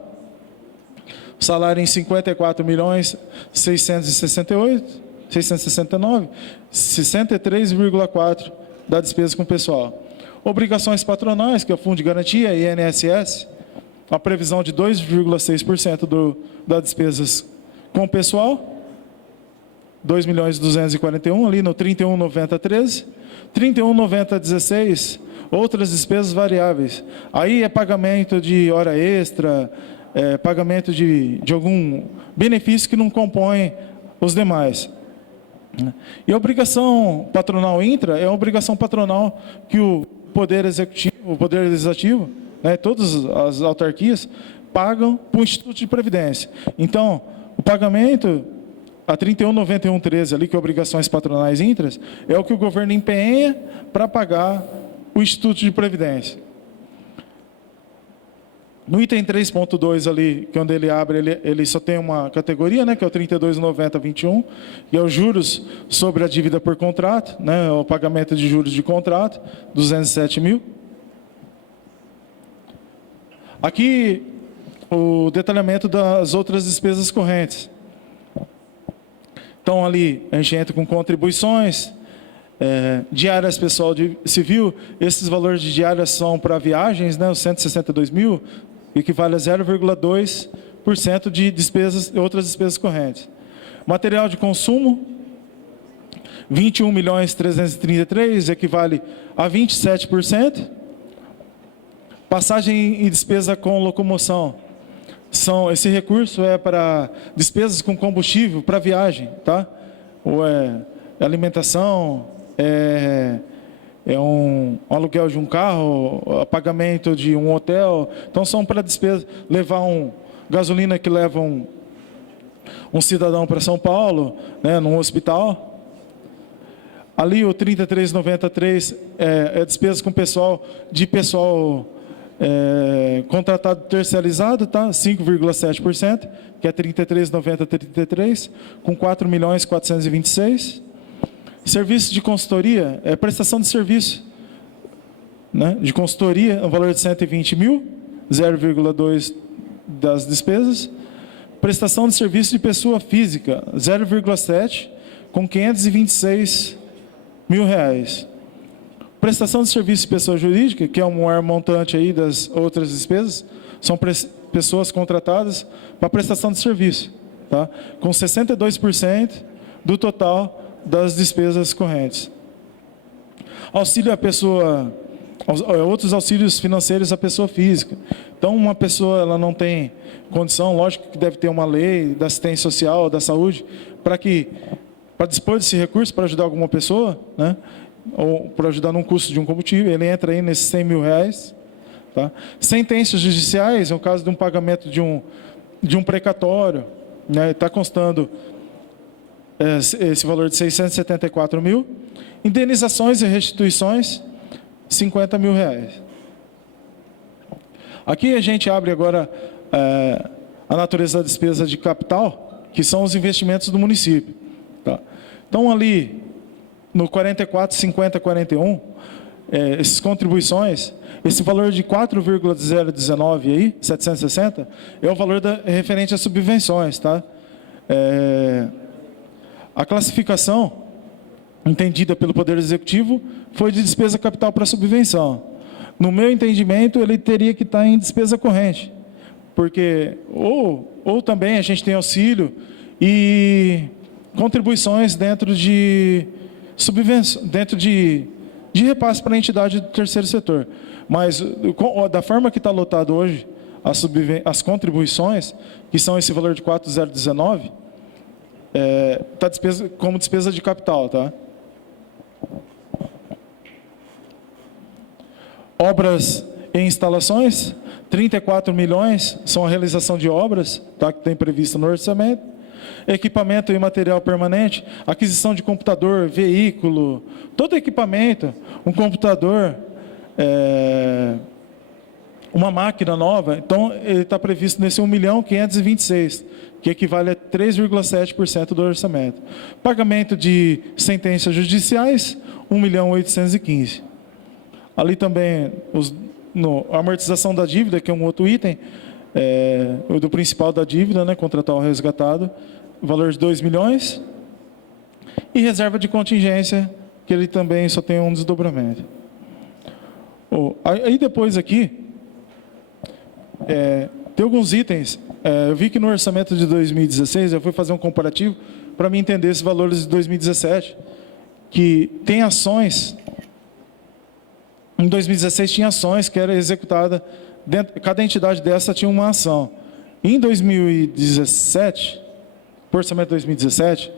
O salário em 54.669.000, 63,4% da despesa com pessoal. Obrigações patronais, que é o Fundo de Garantia e INSS, uma previsão de 2,6% das despesas com pessoal. 2.241.000, ali no 31.90.13, 31.90.16, outras despesas variáveis. Aí é pagamento de hora extra, pagamento de algum benefício que não compõe os demais. E a obrigação patronal intra é a obrigação patronal que o Poder Executivo, o Poder Legislativo, né, todas as autarquias, pagam para o Instituto de Previdência. Então, o pagamento, a 31.91.13 ali, que é obrigações patronais intras, é o que o governo empenha para pagar o Instituto de Previdência. No item 3.2 ali, que é onde ele abre, ele só tem uma categoria, né, que é o 32.90.21, que é os juros sobre a dívida por contrato, né, o pagamento de juros de contrato, 207 mil. Aqui, o detalhamento das outras despesas correntes. Então, ali, a gente entra com contribuições, diárias pessoal civil, esses valores de diárias são para viagens, né, os 162 mil, equivale a 0,2% de despesas, outras despesas correntes. Material de consumo, 21.333.000, equivale a 27%. Passagem e despesa com locomoção. Esse recurso é para despesas com combustível, para viagem, tá? Ou alimentação, um aluguel de um carro, pagamento de um hotel. Então, são para despesas, levar gasolina que leva um cidadão para São Paulo, né, num hospital. Ali, o 33.93 é despesas com pessoal contratado terceirizado, tá? 5,7%, que é 33.90.33, com 4.426.000. Serviço de consultoria, prestação de serviço, né, de consultoria, no valor de 120 mil, 0,2% das despesas. Prestação de serviço de pessoa física, 0,7%, com 526 mil reais. Prestação de serviço de pessoa jurídica, que é um maior montante aí das outras despesas, são pessoas contratadas para prestação de serviço, tá? Com 62% do total das despesas correntes. Auxílio à pessoa, outros auxílios financeiros à pessoa física. Então, uma pessoa ela não tem condição, lógico que deve ter uma lei da assistência social, da saúde, para dispor desse recurso para ajudar alguma pessoa, né? Ou para ajudar num custo de um combustível, ele entra aí nesses 100 mil reais. Tá? Sentenças judiciais, no caso de um pagamento de um precatório, né, está constando esse valor de 674 mil. Indenizações e restituições, 50 mil reais. Aqui a gente abre agora a natureza da despesa de capital, que são os investimentos do município. Tá? Então, ali, no 44, 50, 41, essas contribuições, esse valor de 4,019 aí, 760, é o valor referente às subvenções, tá? A classificação entendida pelo Poder Executivo foi de despesa capital para subvenção. No meu entendimento, ele teria que estar em despesa corrente, porque ou também a gente tem auxílio e contribuições dentro de subvenção, dentro de repasse para a entidade do terceiro setor. Mas, da forma que está lotado hoje, as contribuições, que são esse valor de 4.019, está como despesa de capital. Tá? Obras e instalações, 34 milhões, são a realização de obras, tá, que tem previsto no orçamento. Equipamento e material permanente, aquisição de computador, veículo, todo equipamento, um computador, uma máquina nova, então ele está previsto nesse 1.526.000, que equivale a 3,7% do orçamento. Pagamento de sentenças judiciais, 1.815.000. Ali também, a amortização da dívida, que é um outro item, do principal da dívida, né, contratual resgatado, valor de 2 milhões, e reserva de contingência, que ele também só tem um desdobramento. Aí depois aqui, tem alguns itens, eu vi que no orçamento de 2016, eu fui fazer um comparativo para me entender esses valores de 2017, que tem ações, em 2016 tinha ações que era executada, cada entidade dessa tinha uma ação. Em 2017, por orçamento de 2017,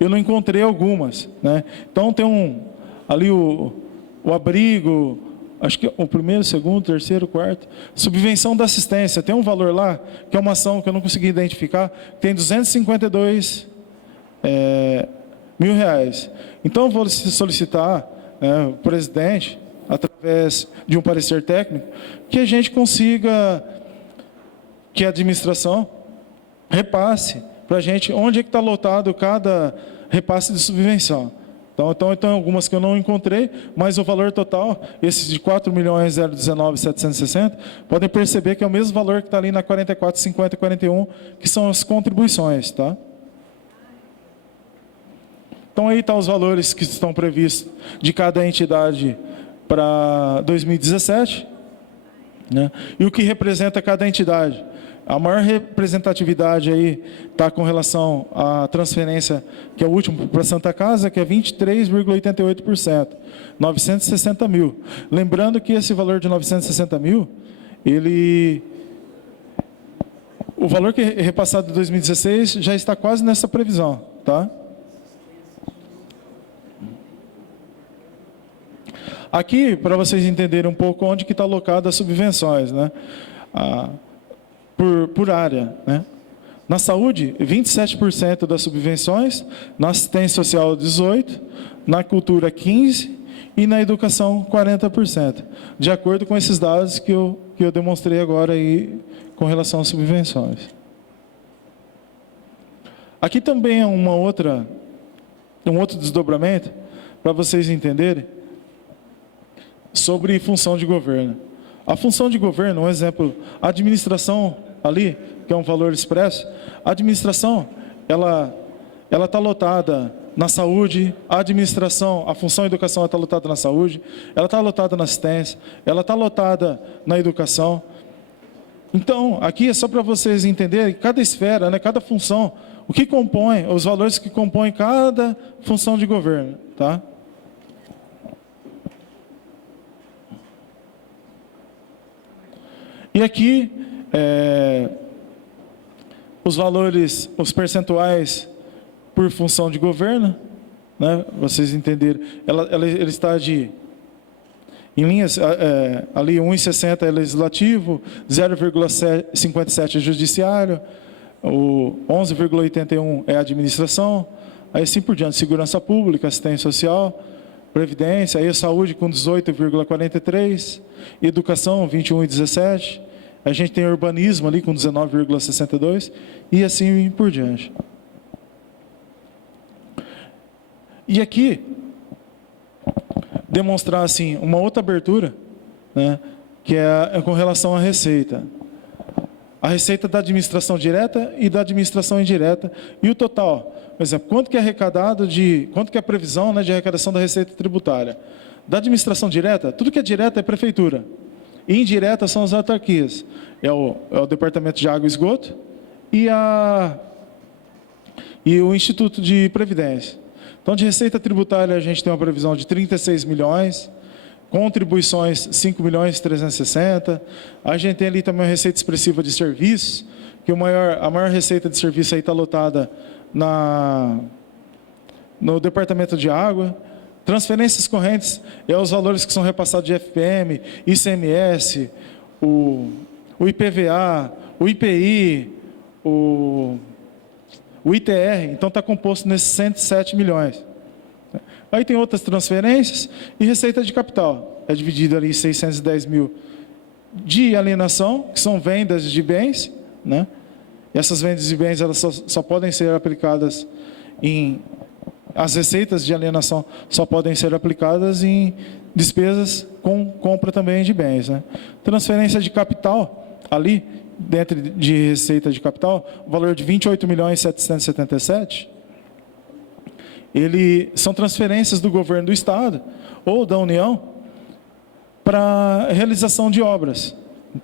eu não encontrei algumas, né? Então tem ali o abrigo, acho que o primeiro, segundo, terceiro, quarto, subvenção da assistência, tem um valor lá, que é uma ação que eu não consegui identificar, tem 252 mil reais. Então eu vou solicitar, o presidente, através de um parecer técnico, que a gente consiga, que a administração repasse para a gente onde é que está lotado cada repasse de subvenção. Então, algumas que eu não encontrei, mas o valor total, esse de 4.019.760, podem perceber que é o mesmo valor que está ali na 44, 50 e 41, que são as contribuições, tá? Então, aí estão os valores que estão previstos de cada entidade para 2017, né? E o que representa cada entidade. A maior representatividade aí está com relação à transferência, que é o último para a Santa Casa, que é 23,88%, 960 mil. Lembrando que esse valor de 960 mil, o valor que é repassado em 2016 já está quase nessa previsão, tá? Aqui, para vocês entenderem um pouco onde que está alocado as subvenções, né? Por área, né? Na saúde, 27% das subvenções, na assistência social, 18%, na cultura, 15%, e na educação, 40%, de acordo com esses dados que eu demonstrei agora aí, com relação às subvenções. Aqui também é um outro desdobramento, para vocês entenderem, sobre função de governo. A função de governo, um exemplo, a administração ali, que é um valor expresso, a administração, ela está lotada na saúde, a administração, a função educação está lotada na saúde, ela está lotada na assistência, ela está lotada na educação. Então, aqui é só para vocês entenderem, cada esfera, né, cada função, o que compõe, os valores que compõem cada função de governo, tá? E aqui, os valores, os percentuais por função de governo, né, vocês entenderam, ele está em linhas, ali 1,60 é legislativo, 0,57 é judiciário, o 11,81 é administração, aí assim por diante, segurança pública, assistência social, previdência, aí a saúde com 18,43, educação 21,17, a gente tem urbanismo ali com 19,62 e assim por diante. E aqui, demonstrar assim, uma outra abertura, né, que é com relação à receita. A receita da administração direta e da administração indireta e o total. Por exemplo, quanto que é arrecadado quanto que é a previsão, né, de arrecadação da receita tributária. Da administração direta, tudo que é direta é prefeitura. E indireta são as autarquias. É o Departamento de Água e Esgoto e o Instituto de Previdência. Então, de receita tributária, a gente tem uma previsão de 36 milhões, contribuições 5.360.000. A gente tem ali também uma receita expressiva de serviços, que a maior receita de serviço aí está lotada no Departamento de Água. Transferências correntes é os valores que são repassados de FPM, ICMS, o IPVA, o IPI, o ITR, então está composto nesses 107 milhões. Aí tem outras transferências e receita de capital, é dividido ali em 610 mil de alienação, que são vendas de bens, né? E essas vendas de bens elas só podem ser aplicadas as receitas de alienação só podem ser aplicadas em despesas com compra também de bens, né? Transferência de capital, ali, dentro de receita de capital, o valor de 28.777.000, são transferências do governo do Estado ou da União para realização de obras,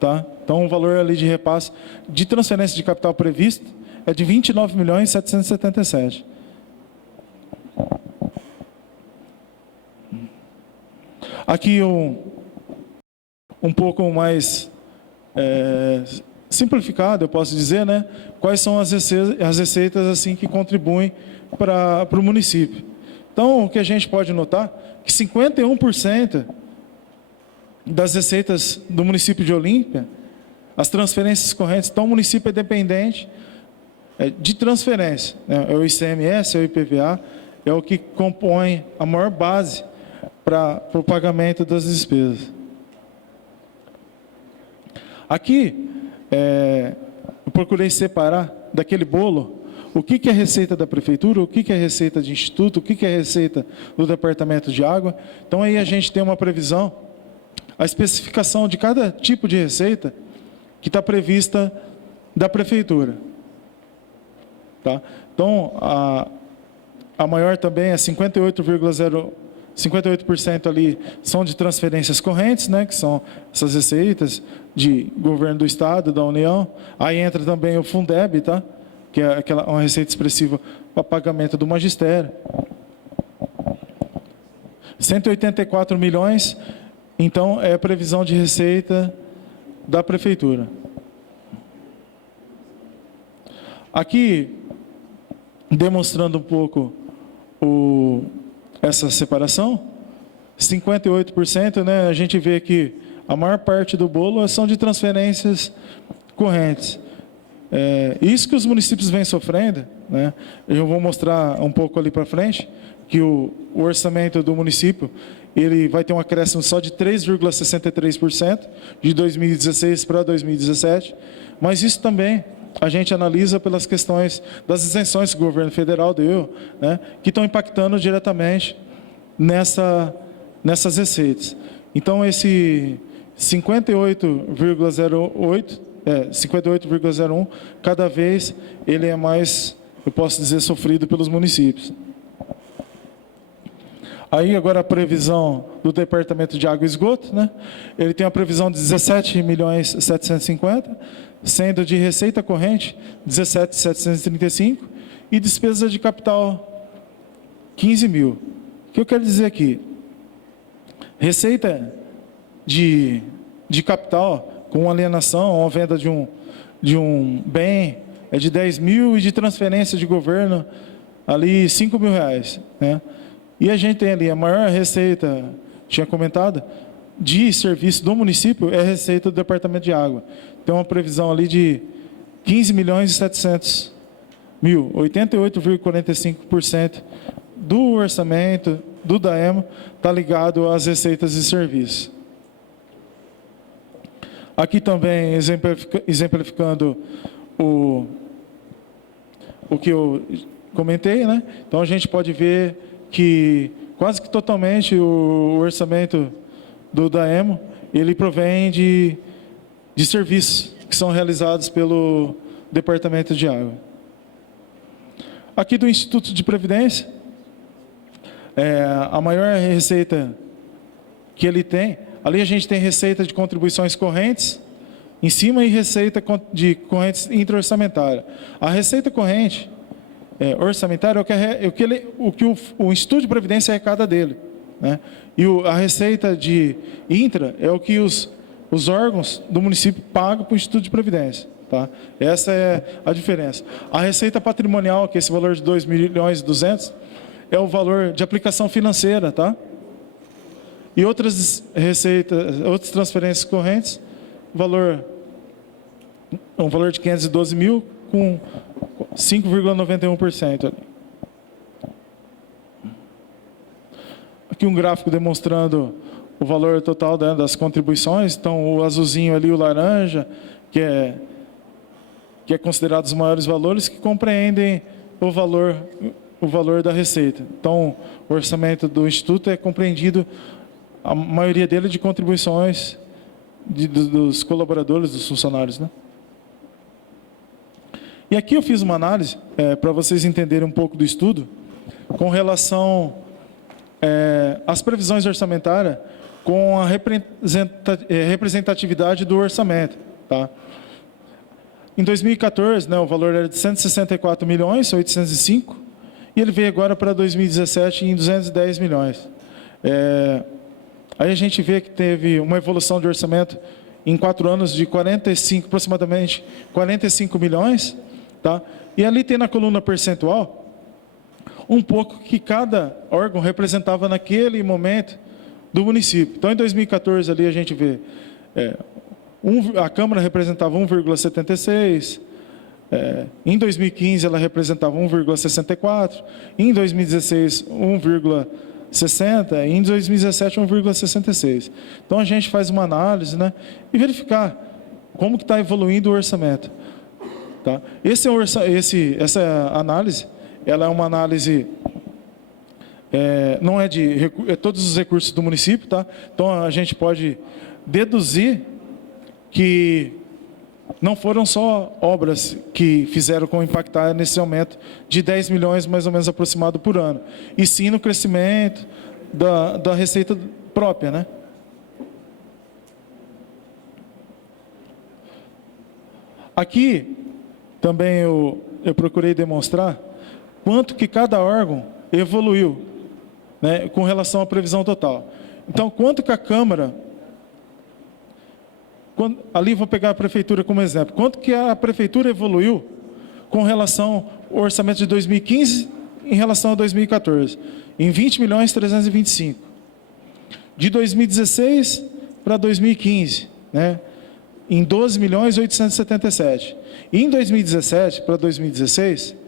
tá? Então, o valor ali de repasse de transferência de capital previsto é de 29.777.000. Aqui um pouco mais simplificado, eu posso dizer, né? Quais são as receitas assim que contribuem para o município. Então, o que a gente pode notar é que 51% das receitas do município de Olímpia, as transferências correntes, então o município é dependente de transferência, né? É o ICMS, é o IPVA, é o que compõe a maior base para o pagamento das despesas. Aqui, eu procurei separar daquele bolo o que é receita da prefeitura, o que é receita de instituto, o que é receita do departamento de água. Então, aí a gente tem uma previsão, a especificação de cada tipo de receita que está prevista da prefeitura. Tá? Então, a maior também é 58% ali são de transferências correntes, né, que são essas receitas de governo do Estado, da União. Aí entra também o Fundeb, tá? Que é uma receita expressiva para pagamento do magistério. 184 milhões, então, é a previsão de receita da prefeitura. Aqui, demonstrando um pouco essa separação, 58%, né, a gente vê que a maior parte do bolo são de transferências correntes. Isso que os municípios vêm sofrendo, né, eu vou mostrar um pouco ali para frente, que o orçamento do município ele vai ter um acréscimo só de 3,63% de 2016 para 2017, mas isso também a gente analisa pelas questões das isenções que o governo federal deu, né, que estão impactando diretamente nessas receitas. Então, esse 58,01, cada vez ele é mais, eu posso dizer, sofrido pelos municípios. Aí, agora, a previsão do Departamento de Água e Esgoto, né? Ele tem a previsão de 17.750.000, sendo de receita corrente 17.735 e despesa de capital 15.000. O que eu quero dizer aqui? Receita de capital com alienação ou venda de um bem é de 10.000 e de transferência de governo ali R$5.000, né? E a gente tem ali a maior receita, tinha comentado, de serviço do município é a receita do Departamento de Água. Tem uma previsão ali de 15.700.000, 88,45% do orçamento do DAEMO está ligado às receitas e serviços. Aqui também exemplificando o que eu comentei, né? Então a gente pode ver que quase que totalmente o orçamento do DAEMO, ele provém de serviços que são realizados pelo Departamento de Água. Aqui do Instituto de Previdência, a maior receita que ele tem, ali a gente tem receita de contribuições correntes, em cima, e receita de correntes intra-orçamentária. A receita corrente orçamentária é o que o Instituto de Previdência arrecada dele, né? E a receita de intra é o que os órgãos do município pagam para o Instituto de Previdência. Tá? Essa é a diferença. A receita patrimonial, que é esse valor de 2.200.000, é o valor de aplicação financeira. Tá? E outras receitas, outras transferências correntes, um valor de 512.000 com 5,91%. Aqui um gráfico demonstrando o valor total das contribuições. Então, o azulzinho ali, o laranja, que é considerado os maiores valores, que compreendem o valor da receita. Então, o orçamento do Instituto é compreendido, a maioria dele, de contribuições dos colaboradores, dos funcionários, né? E aqui eu fiz uma análise, para vocês entenderem um pouco do estudo, com relação às previsões orçamentárias com a representatividade do orçamento. Tá? Em 2014, né, o valor era de 164.805.000, e ele veio agora para 2017 em 210 milhões. Aí a gente vê que teve uma evolução de orçamento em 4 anos de aproximadamente 45 milhões, tá? E ali tem na coluna percentual um pouco que cada órgão representava naquele momento do município. Então, em 2014, ali a gente vê, a Câmara representava 1,76, em 2015 ela representava 1,64, em 2016 1,60, e em 2017 1,66. Então, a gente faz uma análise, né, e verificar como que está evoluindo o orçamento. Tá? Essa análise, ela é uma análise, não é de todos os recursos do município, tá? Então a gente pode deduzir que não foram só obras que fizeram com impactar nesse aumento de 10 milhões mais ou menos aproximado por ano, e sim no crescimento da receita própria, né? Aqui também eu procurei demonstrar quanto que cada órgão evoluiu, né, com relação à previsão total. Então, quanto que a Câmara, ali vou pegar a Prefeitura como exemplo, quanto que a Prefeitura evoluiu com relação ao orçamento de 2015 em relação a 2014? Em 20 milhões 325. De 2016 para 2015, né, em 12 milhões 877. E em 2017 para 2016,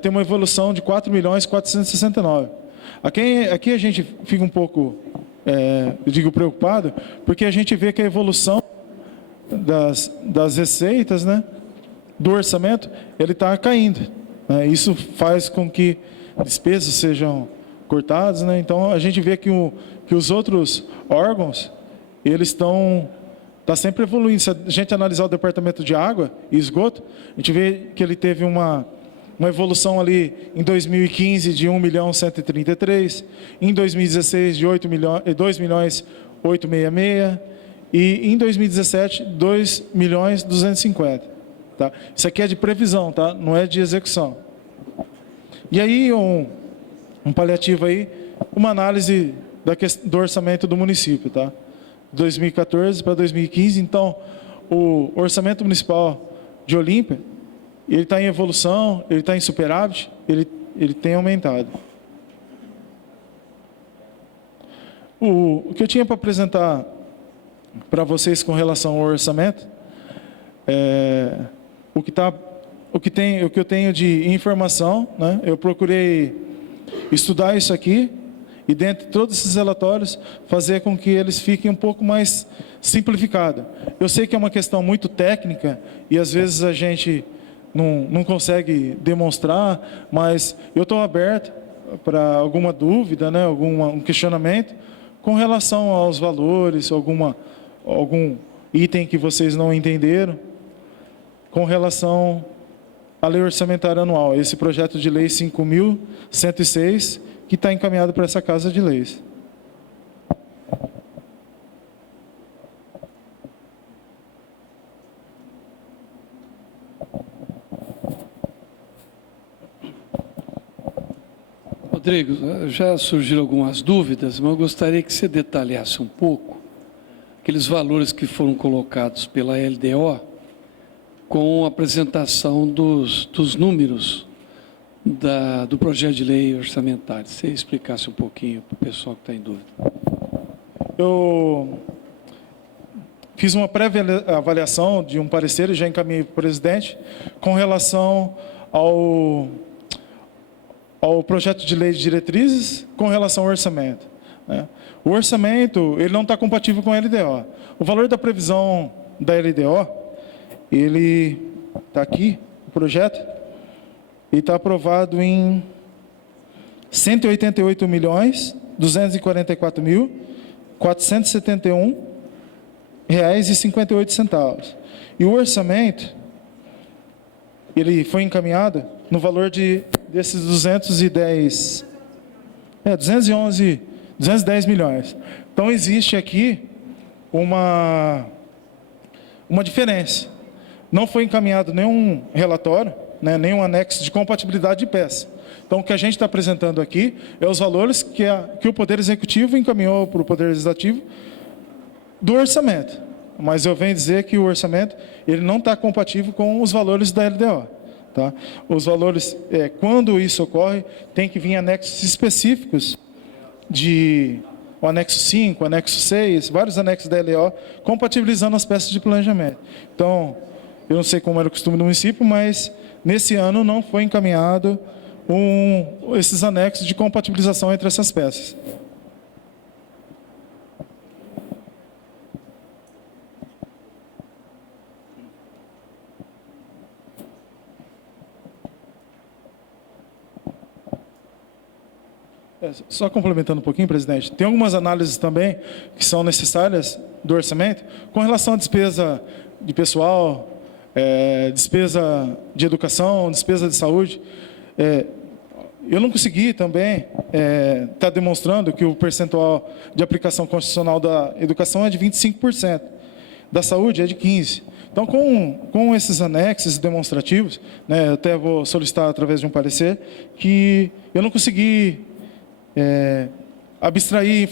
tem uma evolução de 4 milhões 469. Aqui a gente fica um pouco, eu digo, preocupado, porque a gente vê que a evolução das receitas, né, do orçamento, ele está caindo. Né? Isso faz com que despesas sejam cortadas, né? Então a gente vê que os outros órgãos, eles estão sempre evoluindo. Se a gente analisar o departamento de água e esgoto, a gente vê que ele teve uma evolução ali em 2015 de 1 milhão 133, em 2016 de 2 milhões 866, e em 2017 2 milhões 250. Tá? Isso aqui é de previsão, tá? Não é de execução. E aí um paliativo aí, uma análise do orçamento do município, tá? 2014 para 2015, então o orçamento municipal de Olímpia, ele está em evolução, ele está em superávit, ele tem aumentado. O que eu tinha para apresentar para vocês com relação ao orçamento, o que eu tenho de informação, né? Eu procurei estudar isso aqui e, dentro de todos esses relatórios, fazer com que eles fiquem um pouco mais simplificados. Eu sei que é uma questão muito técnica e às vezes a gente não consegue demonstrar, mas eu estou aberto para alguma dúvida, né, um questionamento com relação aos valores, algum item que vocês não entenderam, com relação à lei orçamentária anual, esse projeto de lei 5.106, que está encaminhado para essa Casa de Leis. Rodrigo, já surgiram algumas dúvidas, mas eu gostaria que você detalhasse um pouco aqueles valores que foram colocados pela LDO com a apresentação dos números do projeto de lei orçamentária. Se você explicasse um pouquinho para o pessoal que está em dúvida. Eu fiz uma pré-avaliação de um parecer e já encaminhei para o presidente com relação ao projeto de lei de diretrizes com relação ao orçamento. Né? O orçamento, ele não está compatível com a LDO. O valor da previsão da LDO, ele está aqui, o projeto, e está aprovado em R$ 188.244.471,58. E o orçamento, ele foi encaminhado no valor desses 210 milhões. Então, existe aqui uma diferença. Não foi encaminhado nenhum relatório, né, nenhum anexo de compatibilidade de peça. Então, o que a gente está apresentando aqui é os valores que o Poder Executivo encaminhou para o Poder Legislativo do orçamento. Mas eu venho dizer que o orçamento ele não está compatível com os valores da LDO. Tá? Os valores, quando isso ocorre, tem que vir anexos específicos o anexo 5, o anexo 6, vários anexos da LDO, compatibilizando as peças de planejamento. Então, eu não sei como era o costume do município, mas nesse ano não foi encaminhado esses anexos de compatibilização entre essas peças. Só complementando um pouquinho, presidente, tem algumas análises também que são necessárias do orçamento com relação à despesa de pessoal, despesa de educação, despesa de saúde. Eu não consegui também estar demonstrando que o percentual de aplicação constitucional da educação é de 25%, da saúde é de 15%. Então, com esses anexos demonstrativos, né, eu até vou solicitar através de um parecer, que eu não consegui abstrair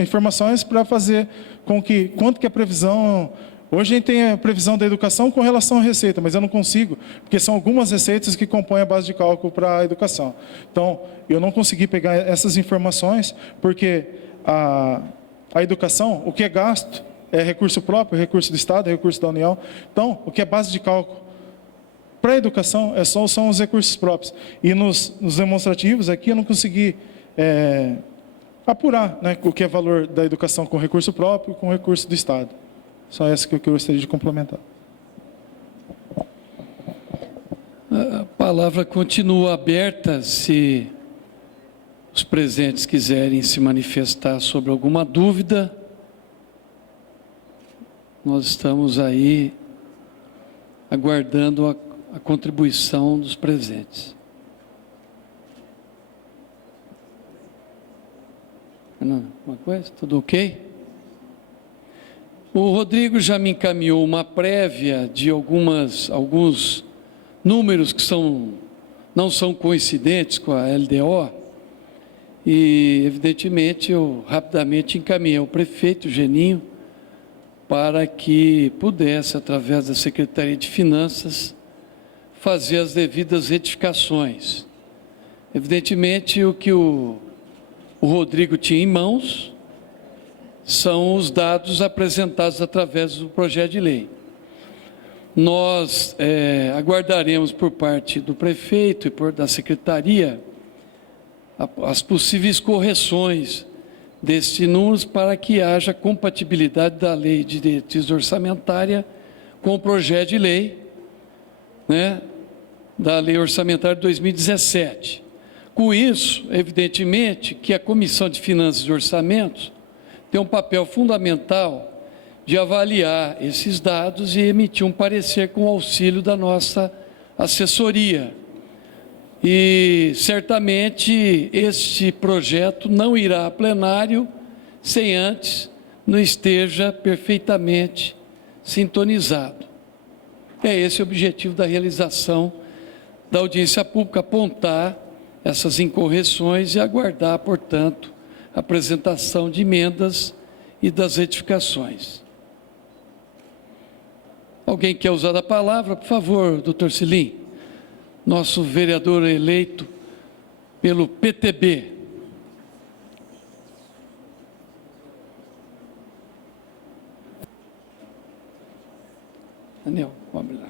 informações para fazer com que, quanto que a previsão... Hoje a gente tem a previsão da educação com relação à receita, mas eu não consigo, porque são algumas receitas que compõem a base de cálculo para a educação. Então, eu não consegui pegar essas informações, porque a educação, o que é gasto, é recurso próprio, recurso do Estado, recurso da União. Então, o que é base de cálculo para a educação são os recursos próprios. E nos demonstrativos aqui eu não consegui apurar, né, o que é valor da educação com recurso próprio e com recurso do Estado. Só essa que eu gostaria de complementar. A palavra continua aberta se os presentes quiserem se manifestar sobre alguma dúvida. Nós estamos aí aguardando a contribuição dos presentes. Uma coisa? Tudo ok? O Rodrigo já me encaminhou uma prévia de alguns números que não são coincidentes com a LDO, e, evidentemente, eu rapidamente encaminhei ao prefeito Geninho para que pudesse, através da Secretaria de Finanças, fazer as devidas retificações. Evidentemente, o que o Rodrigo tinha em mãos são os dados apresentados através do projeto de lei. Nós aguardaremos por parte do prefeito e da secretaria as possíveis correções destes números para que haja compatibilidade da lei de diretriz orçamentária com o projeto de lei, né, da lei orçamentária de 2017. Com isso, evidentemente, que a Comissão de Finanças e Orçamentos tem um papel fundamental de avaliar esses dados e emitir um parecer com o auxílio da nossa assessoria. E, certamente, este projeto não irá a plenário sem antes não esteja perfeitamente sintonizado. É esse o objetivo da realização da audiência pública, apontar essas incorreções e aguardar, portanto, a apresentação de emendas e das retificações. Alguém quer usar a palavra? Por favor, doutor Cilim, nosso vereador eleito pelo PTB. Daniel, vamos lá.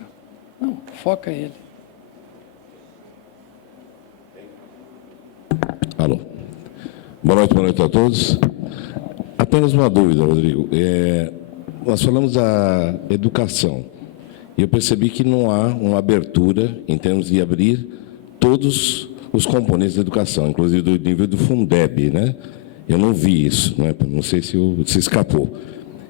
Não, foca ele. Alô. Boa noite a todos. Apenas uma dúvida, Rodrigo. Nós falamos da educação e eu percebi que não há uma abertura em termos de abrir todos os componentes da educação, inclusive do nível do Fundeb, né? Eu não vi isso, né? Não sei se escapou.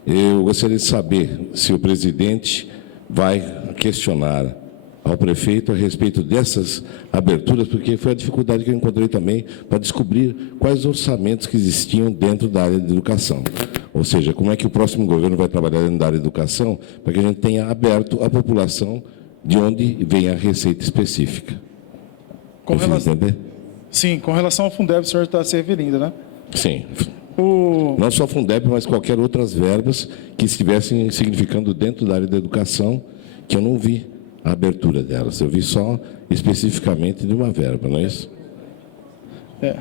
Eu gostaria de saber se o presidente vai questionar ao prefeito a respeito dessas aberturas, porque foi a dificuldade que eu encontrei também para descobrir quais orçamentos que existiam dentro da área de educação. Ou seja, como é que o próximo governo vai trabalhar dentro da área de educação para que a gente tenha aberto a população de onde vem a receita específica. Com Eu fiz relação, entender? sim, com relação ao Fundeb, o senhor está se referindo, né? Sim. O, Não só Fundeb, mas qualquer outras verbas que estivessem significando dentro da área da educação, que eu não vi a abertura delas. Eu vi só especificamente de uma verba, não é isso? é.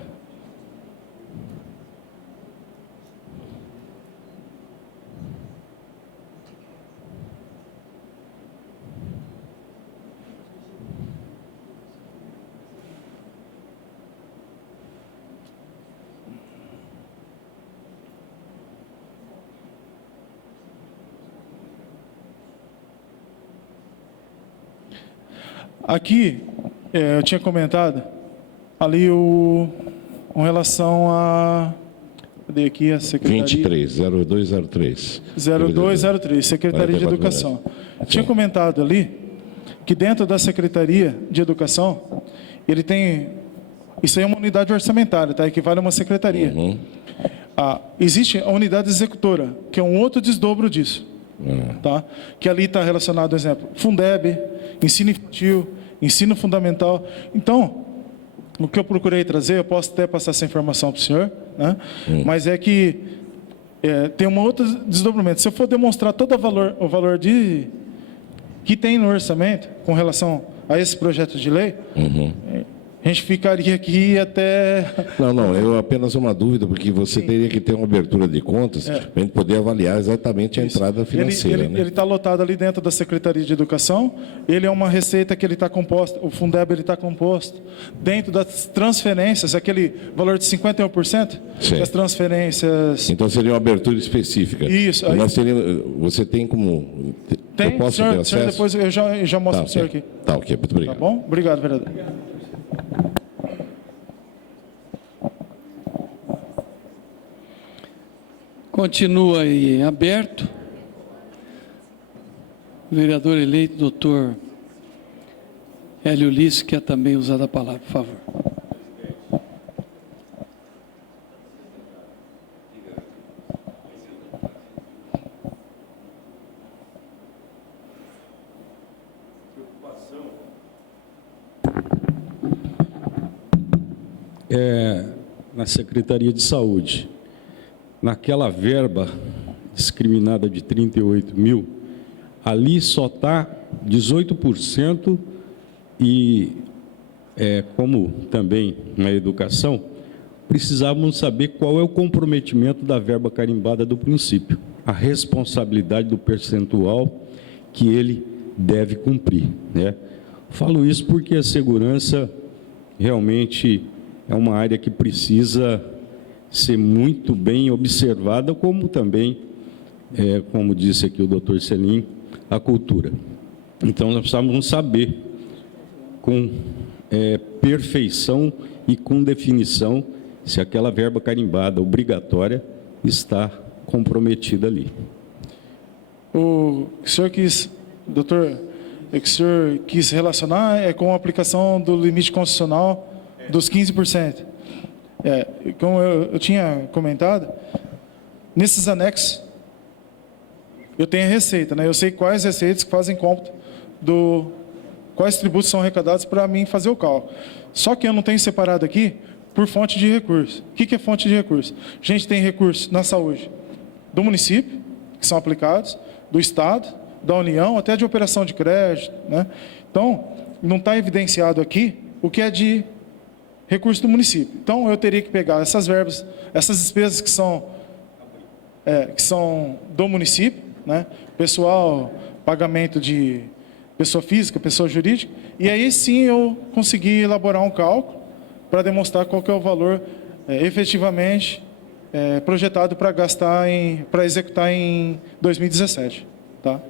Aqui, eu tinha comentado ali com relação a... Cadê aqui a Secretaria? 23, 0203. 0203, Secretaria de Educação. Tinha comentado ali que dentro da Secretaria de Educação, ele tem... Isso aí é uma unidade orçamentária, tá? Equivale a uma secretaria. Uhum. Existe a unidade executora, que é um outro desdobro disso. Tá? Que ali está relacionado, por exemplo, Fundeb, ensino infantil, ensino fundamental. Então, o que eu procurei trazer, eu posso até passar essa informação para o senhor, né? Mas é que tem um outro desdobramento. Se eu for demonstrar todo o valor que tem no orçamento com relação a esse projeto de lei, a gente ficaria aqui até... Não, eu apenas uma dúvida, porque você teria que ter uma abertura de contas para a gente poder avaliar exatamente a entrada financeira. Ele está lotado ali dentro da Secretaria de Educação, ele é uma receita que ele está composta, o Fundeb ele está composto dentro das transferências, aquele valor de 51%, Sim. das transferências... Então seria uma abertura específica. Isso, aí- Nós teríamos, você tem como... Tem, eu posso ter senhor, acesso? depois eu já mostro para o senhor ok. aqui. Tá, ok, muito Tá obrigado. bom? Obrigado, vereador. Continua aí aberto. O vereador eleito, doutor Hélio Ulisses, quer também usar a palavra, por favor. Na Secretaria de Saúde, naquela verba discriminada de 38 mil, ali só está 18% e, como também na educação, precisávamos saber qual é o comprometimento da verba carimbada do município, a responsabilidade do percentual que ele deve cumprir, né? Falo isso porque a segurança realmente é uma área que precisa ser muito bem observada, como também, como disse aqui o doutor Selim, a cultura. Então, nós precisamos saber com perfeição e com definição se aquela verba carimbada obrigatória está comprometida ali. O que o senhor quis, doutor, o que o senhor quis relacionar com a aplicação do limite constitucional dos 15%. Como eu tinha comentado, nesses anexos, eu tenho a receita, né? Eu sei quais receitas que fazem cômputo quais tributos são arrecadados para mim fazer o cálculo. Só que eu não tenho separado aqui por fonte de recurso. O que é fonte de recurso? A gente tem recursos na saúde do município, que são aplicados, do Estado, da União, até de operação de crédito, né? Então, não está evidenciado aqui o que é de recurso do município. Então, eu teria que pegar essas verbas, essas despesas que são do município, né? Pessoal, pagamento de pessoa física, pessoa jurídica, e aí sim eu consegui elaborar um cálculo para demonstrar qual que é o valor efetivamente projetado para gastar para executar em 2017, tá?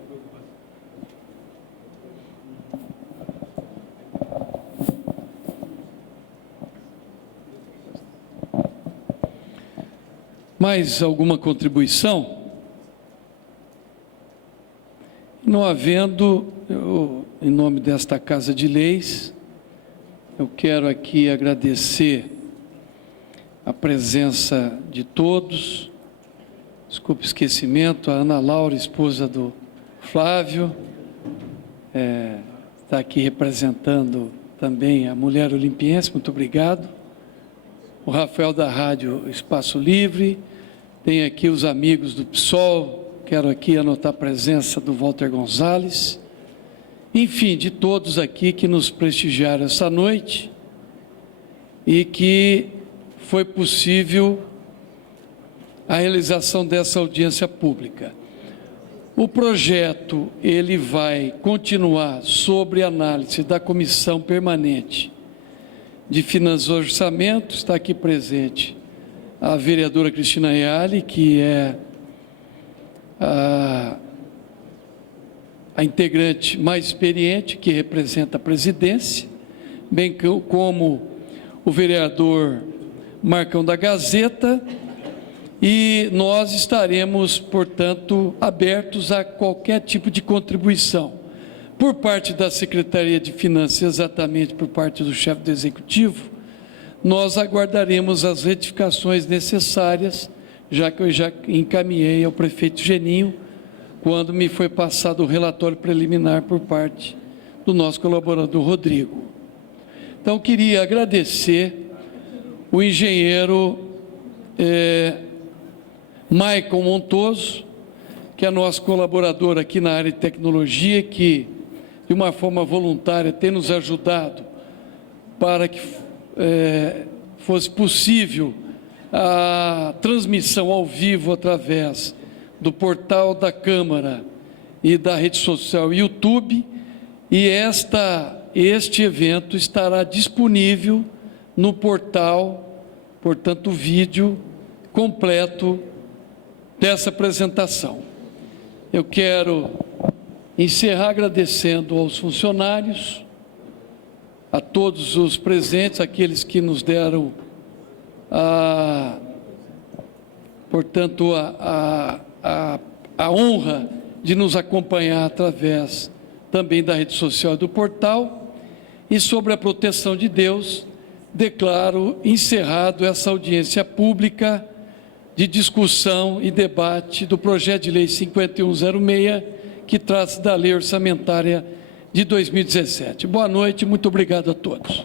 Mais alguma contribuição? Não havendo, em nome desta Casa de Leis, eu quero aqui agradecer a presença de todos. Desculpe o esquecimento, a Ana Laura, esposa do Flávio, está aqui representando também a mulher olimpiense, muito obrigado. O Rafael da Rádio Espaço Livre, tem aqui os amigos do PSOL, quero aqui anotar a presença do Walter Gonzalez, enfim, de todos aqui que nos prestigiaram essa noite e que foi possível a realização dessa audiência pública. O projeto, ele vai continuar sobre análise da Comissão Permanente de Finanças e Orçamento. Está aqui presente a vereadora Cristina Reale, que é a integrante mais experiente, que representa a presidência, bem como o vereador Marcão da Gazeta, e nós estaremos, portanto, abertos a qualquer tipo de contribuição. Por parte da Secretaria de Finanças, exatamente por parte do chefe do Executivo, nós aguardaremos as retificações necessárias, já que eu já encaminhei ao prefeito Geninho, quando me foi passado o relatório preliminar por parte do nosso colaborador Rodrigo. Então, queria agradecer o engenheiro Maicon Montoso, que é nosso colaborador aqui na área de tecnologia, que de uma forma voluntária tem nos ajudado para que fosse possível a transmissão ao vivo através do portal da Câmara e da rede social YouTube, e este evento estará disponível no portal, portanto, o vídeo completo dessa apresentação. Eu quero encerrar agradecendo aos funcionários, a todos os presentes, aqueles que nos deram portanto, a honra de nos acompanhar através também da rede social e do portal. E sobre a proteção de Deus, declaro encerrado essa audiência pública de discussão e debate do projeto de lei 5106, que trata da lei orçamentária de 2017. Boa noite, muito obrigado a todos.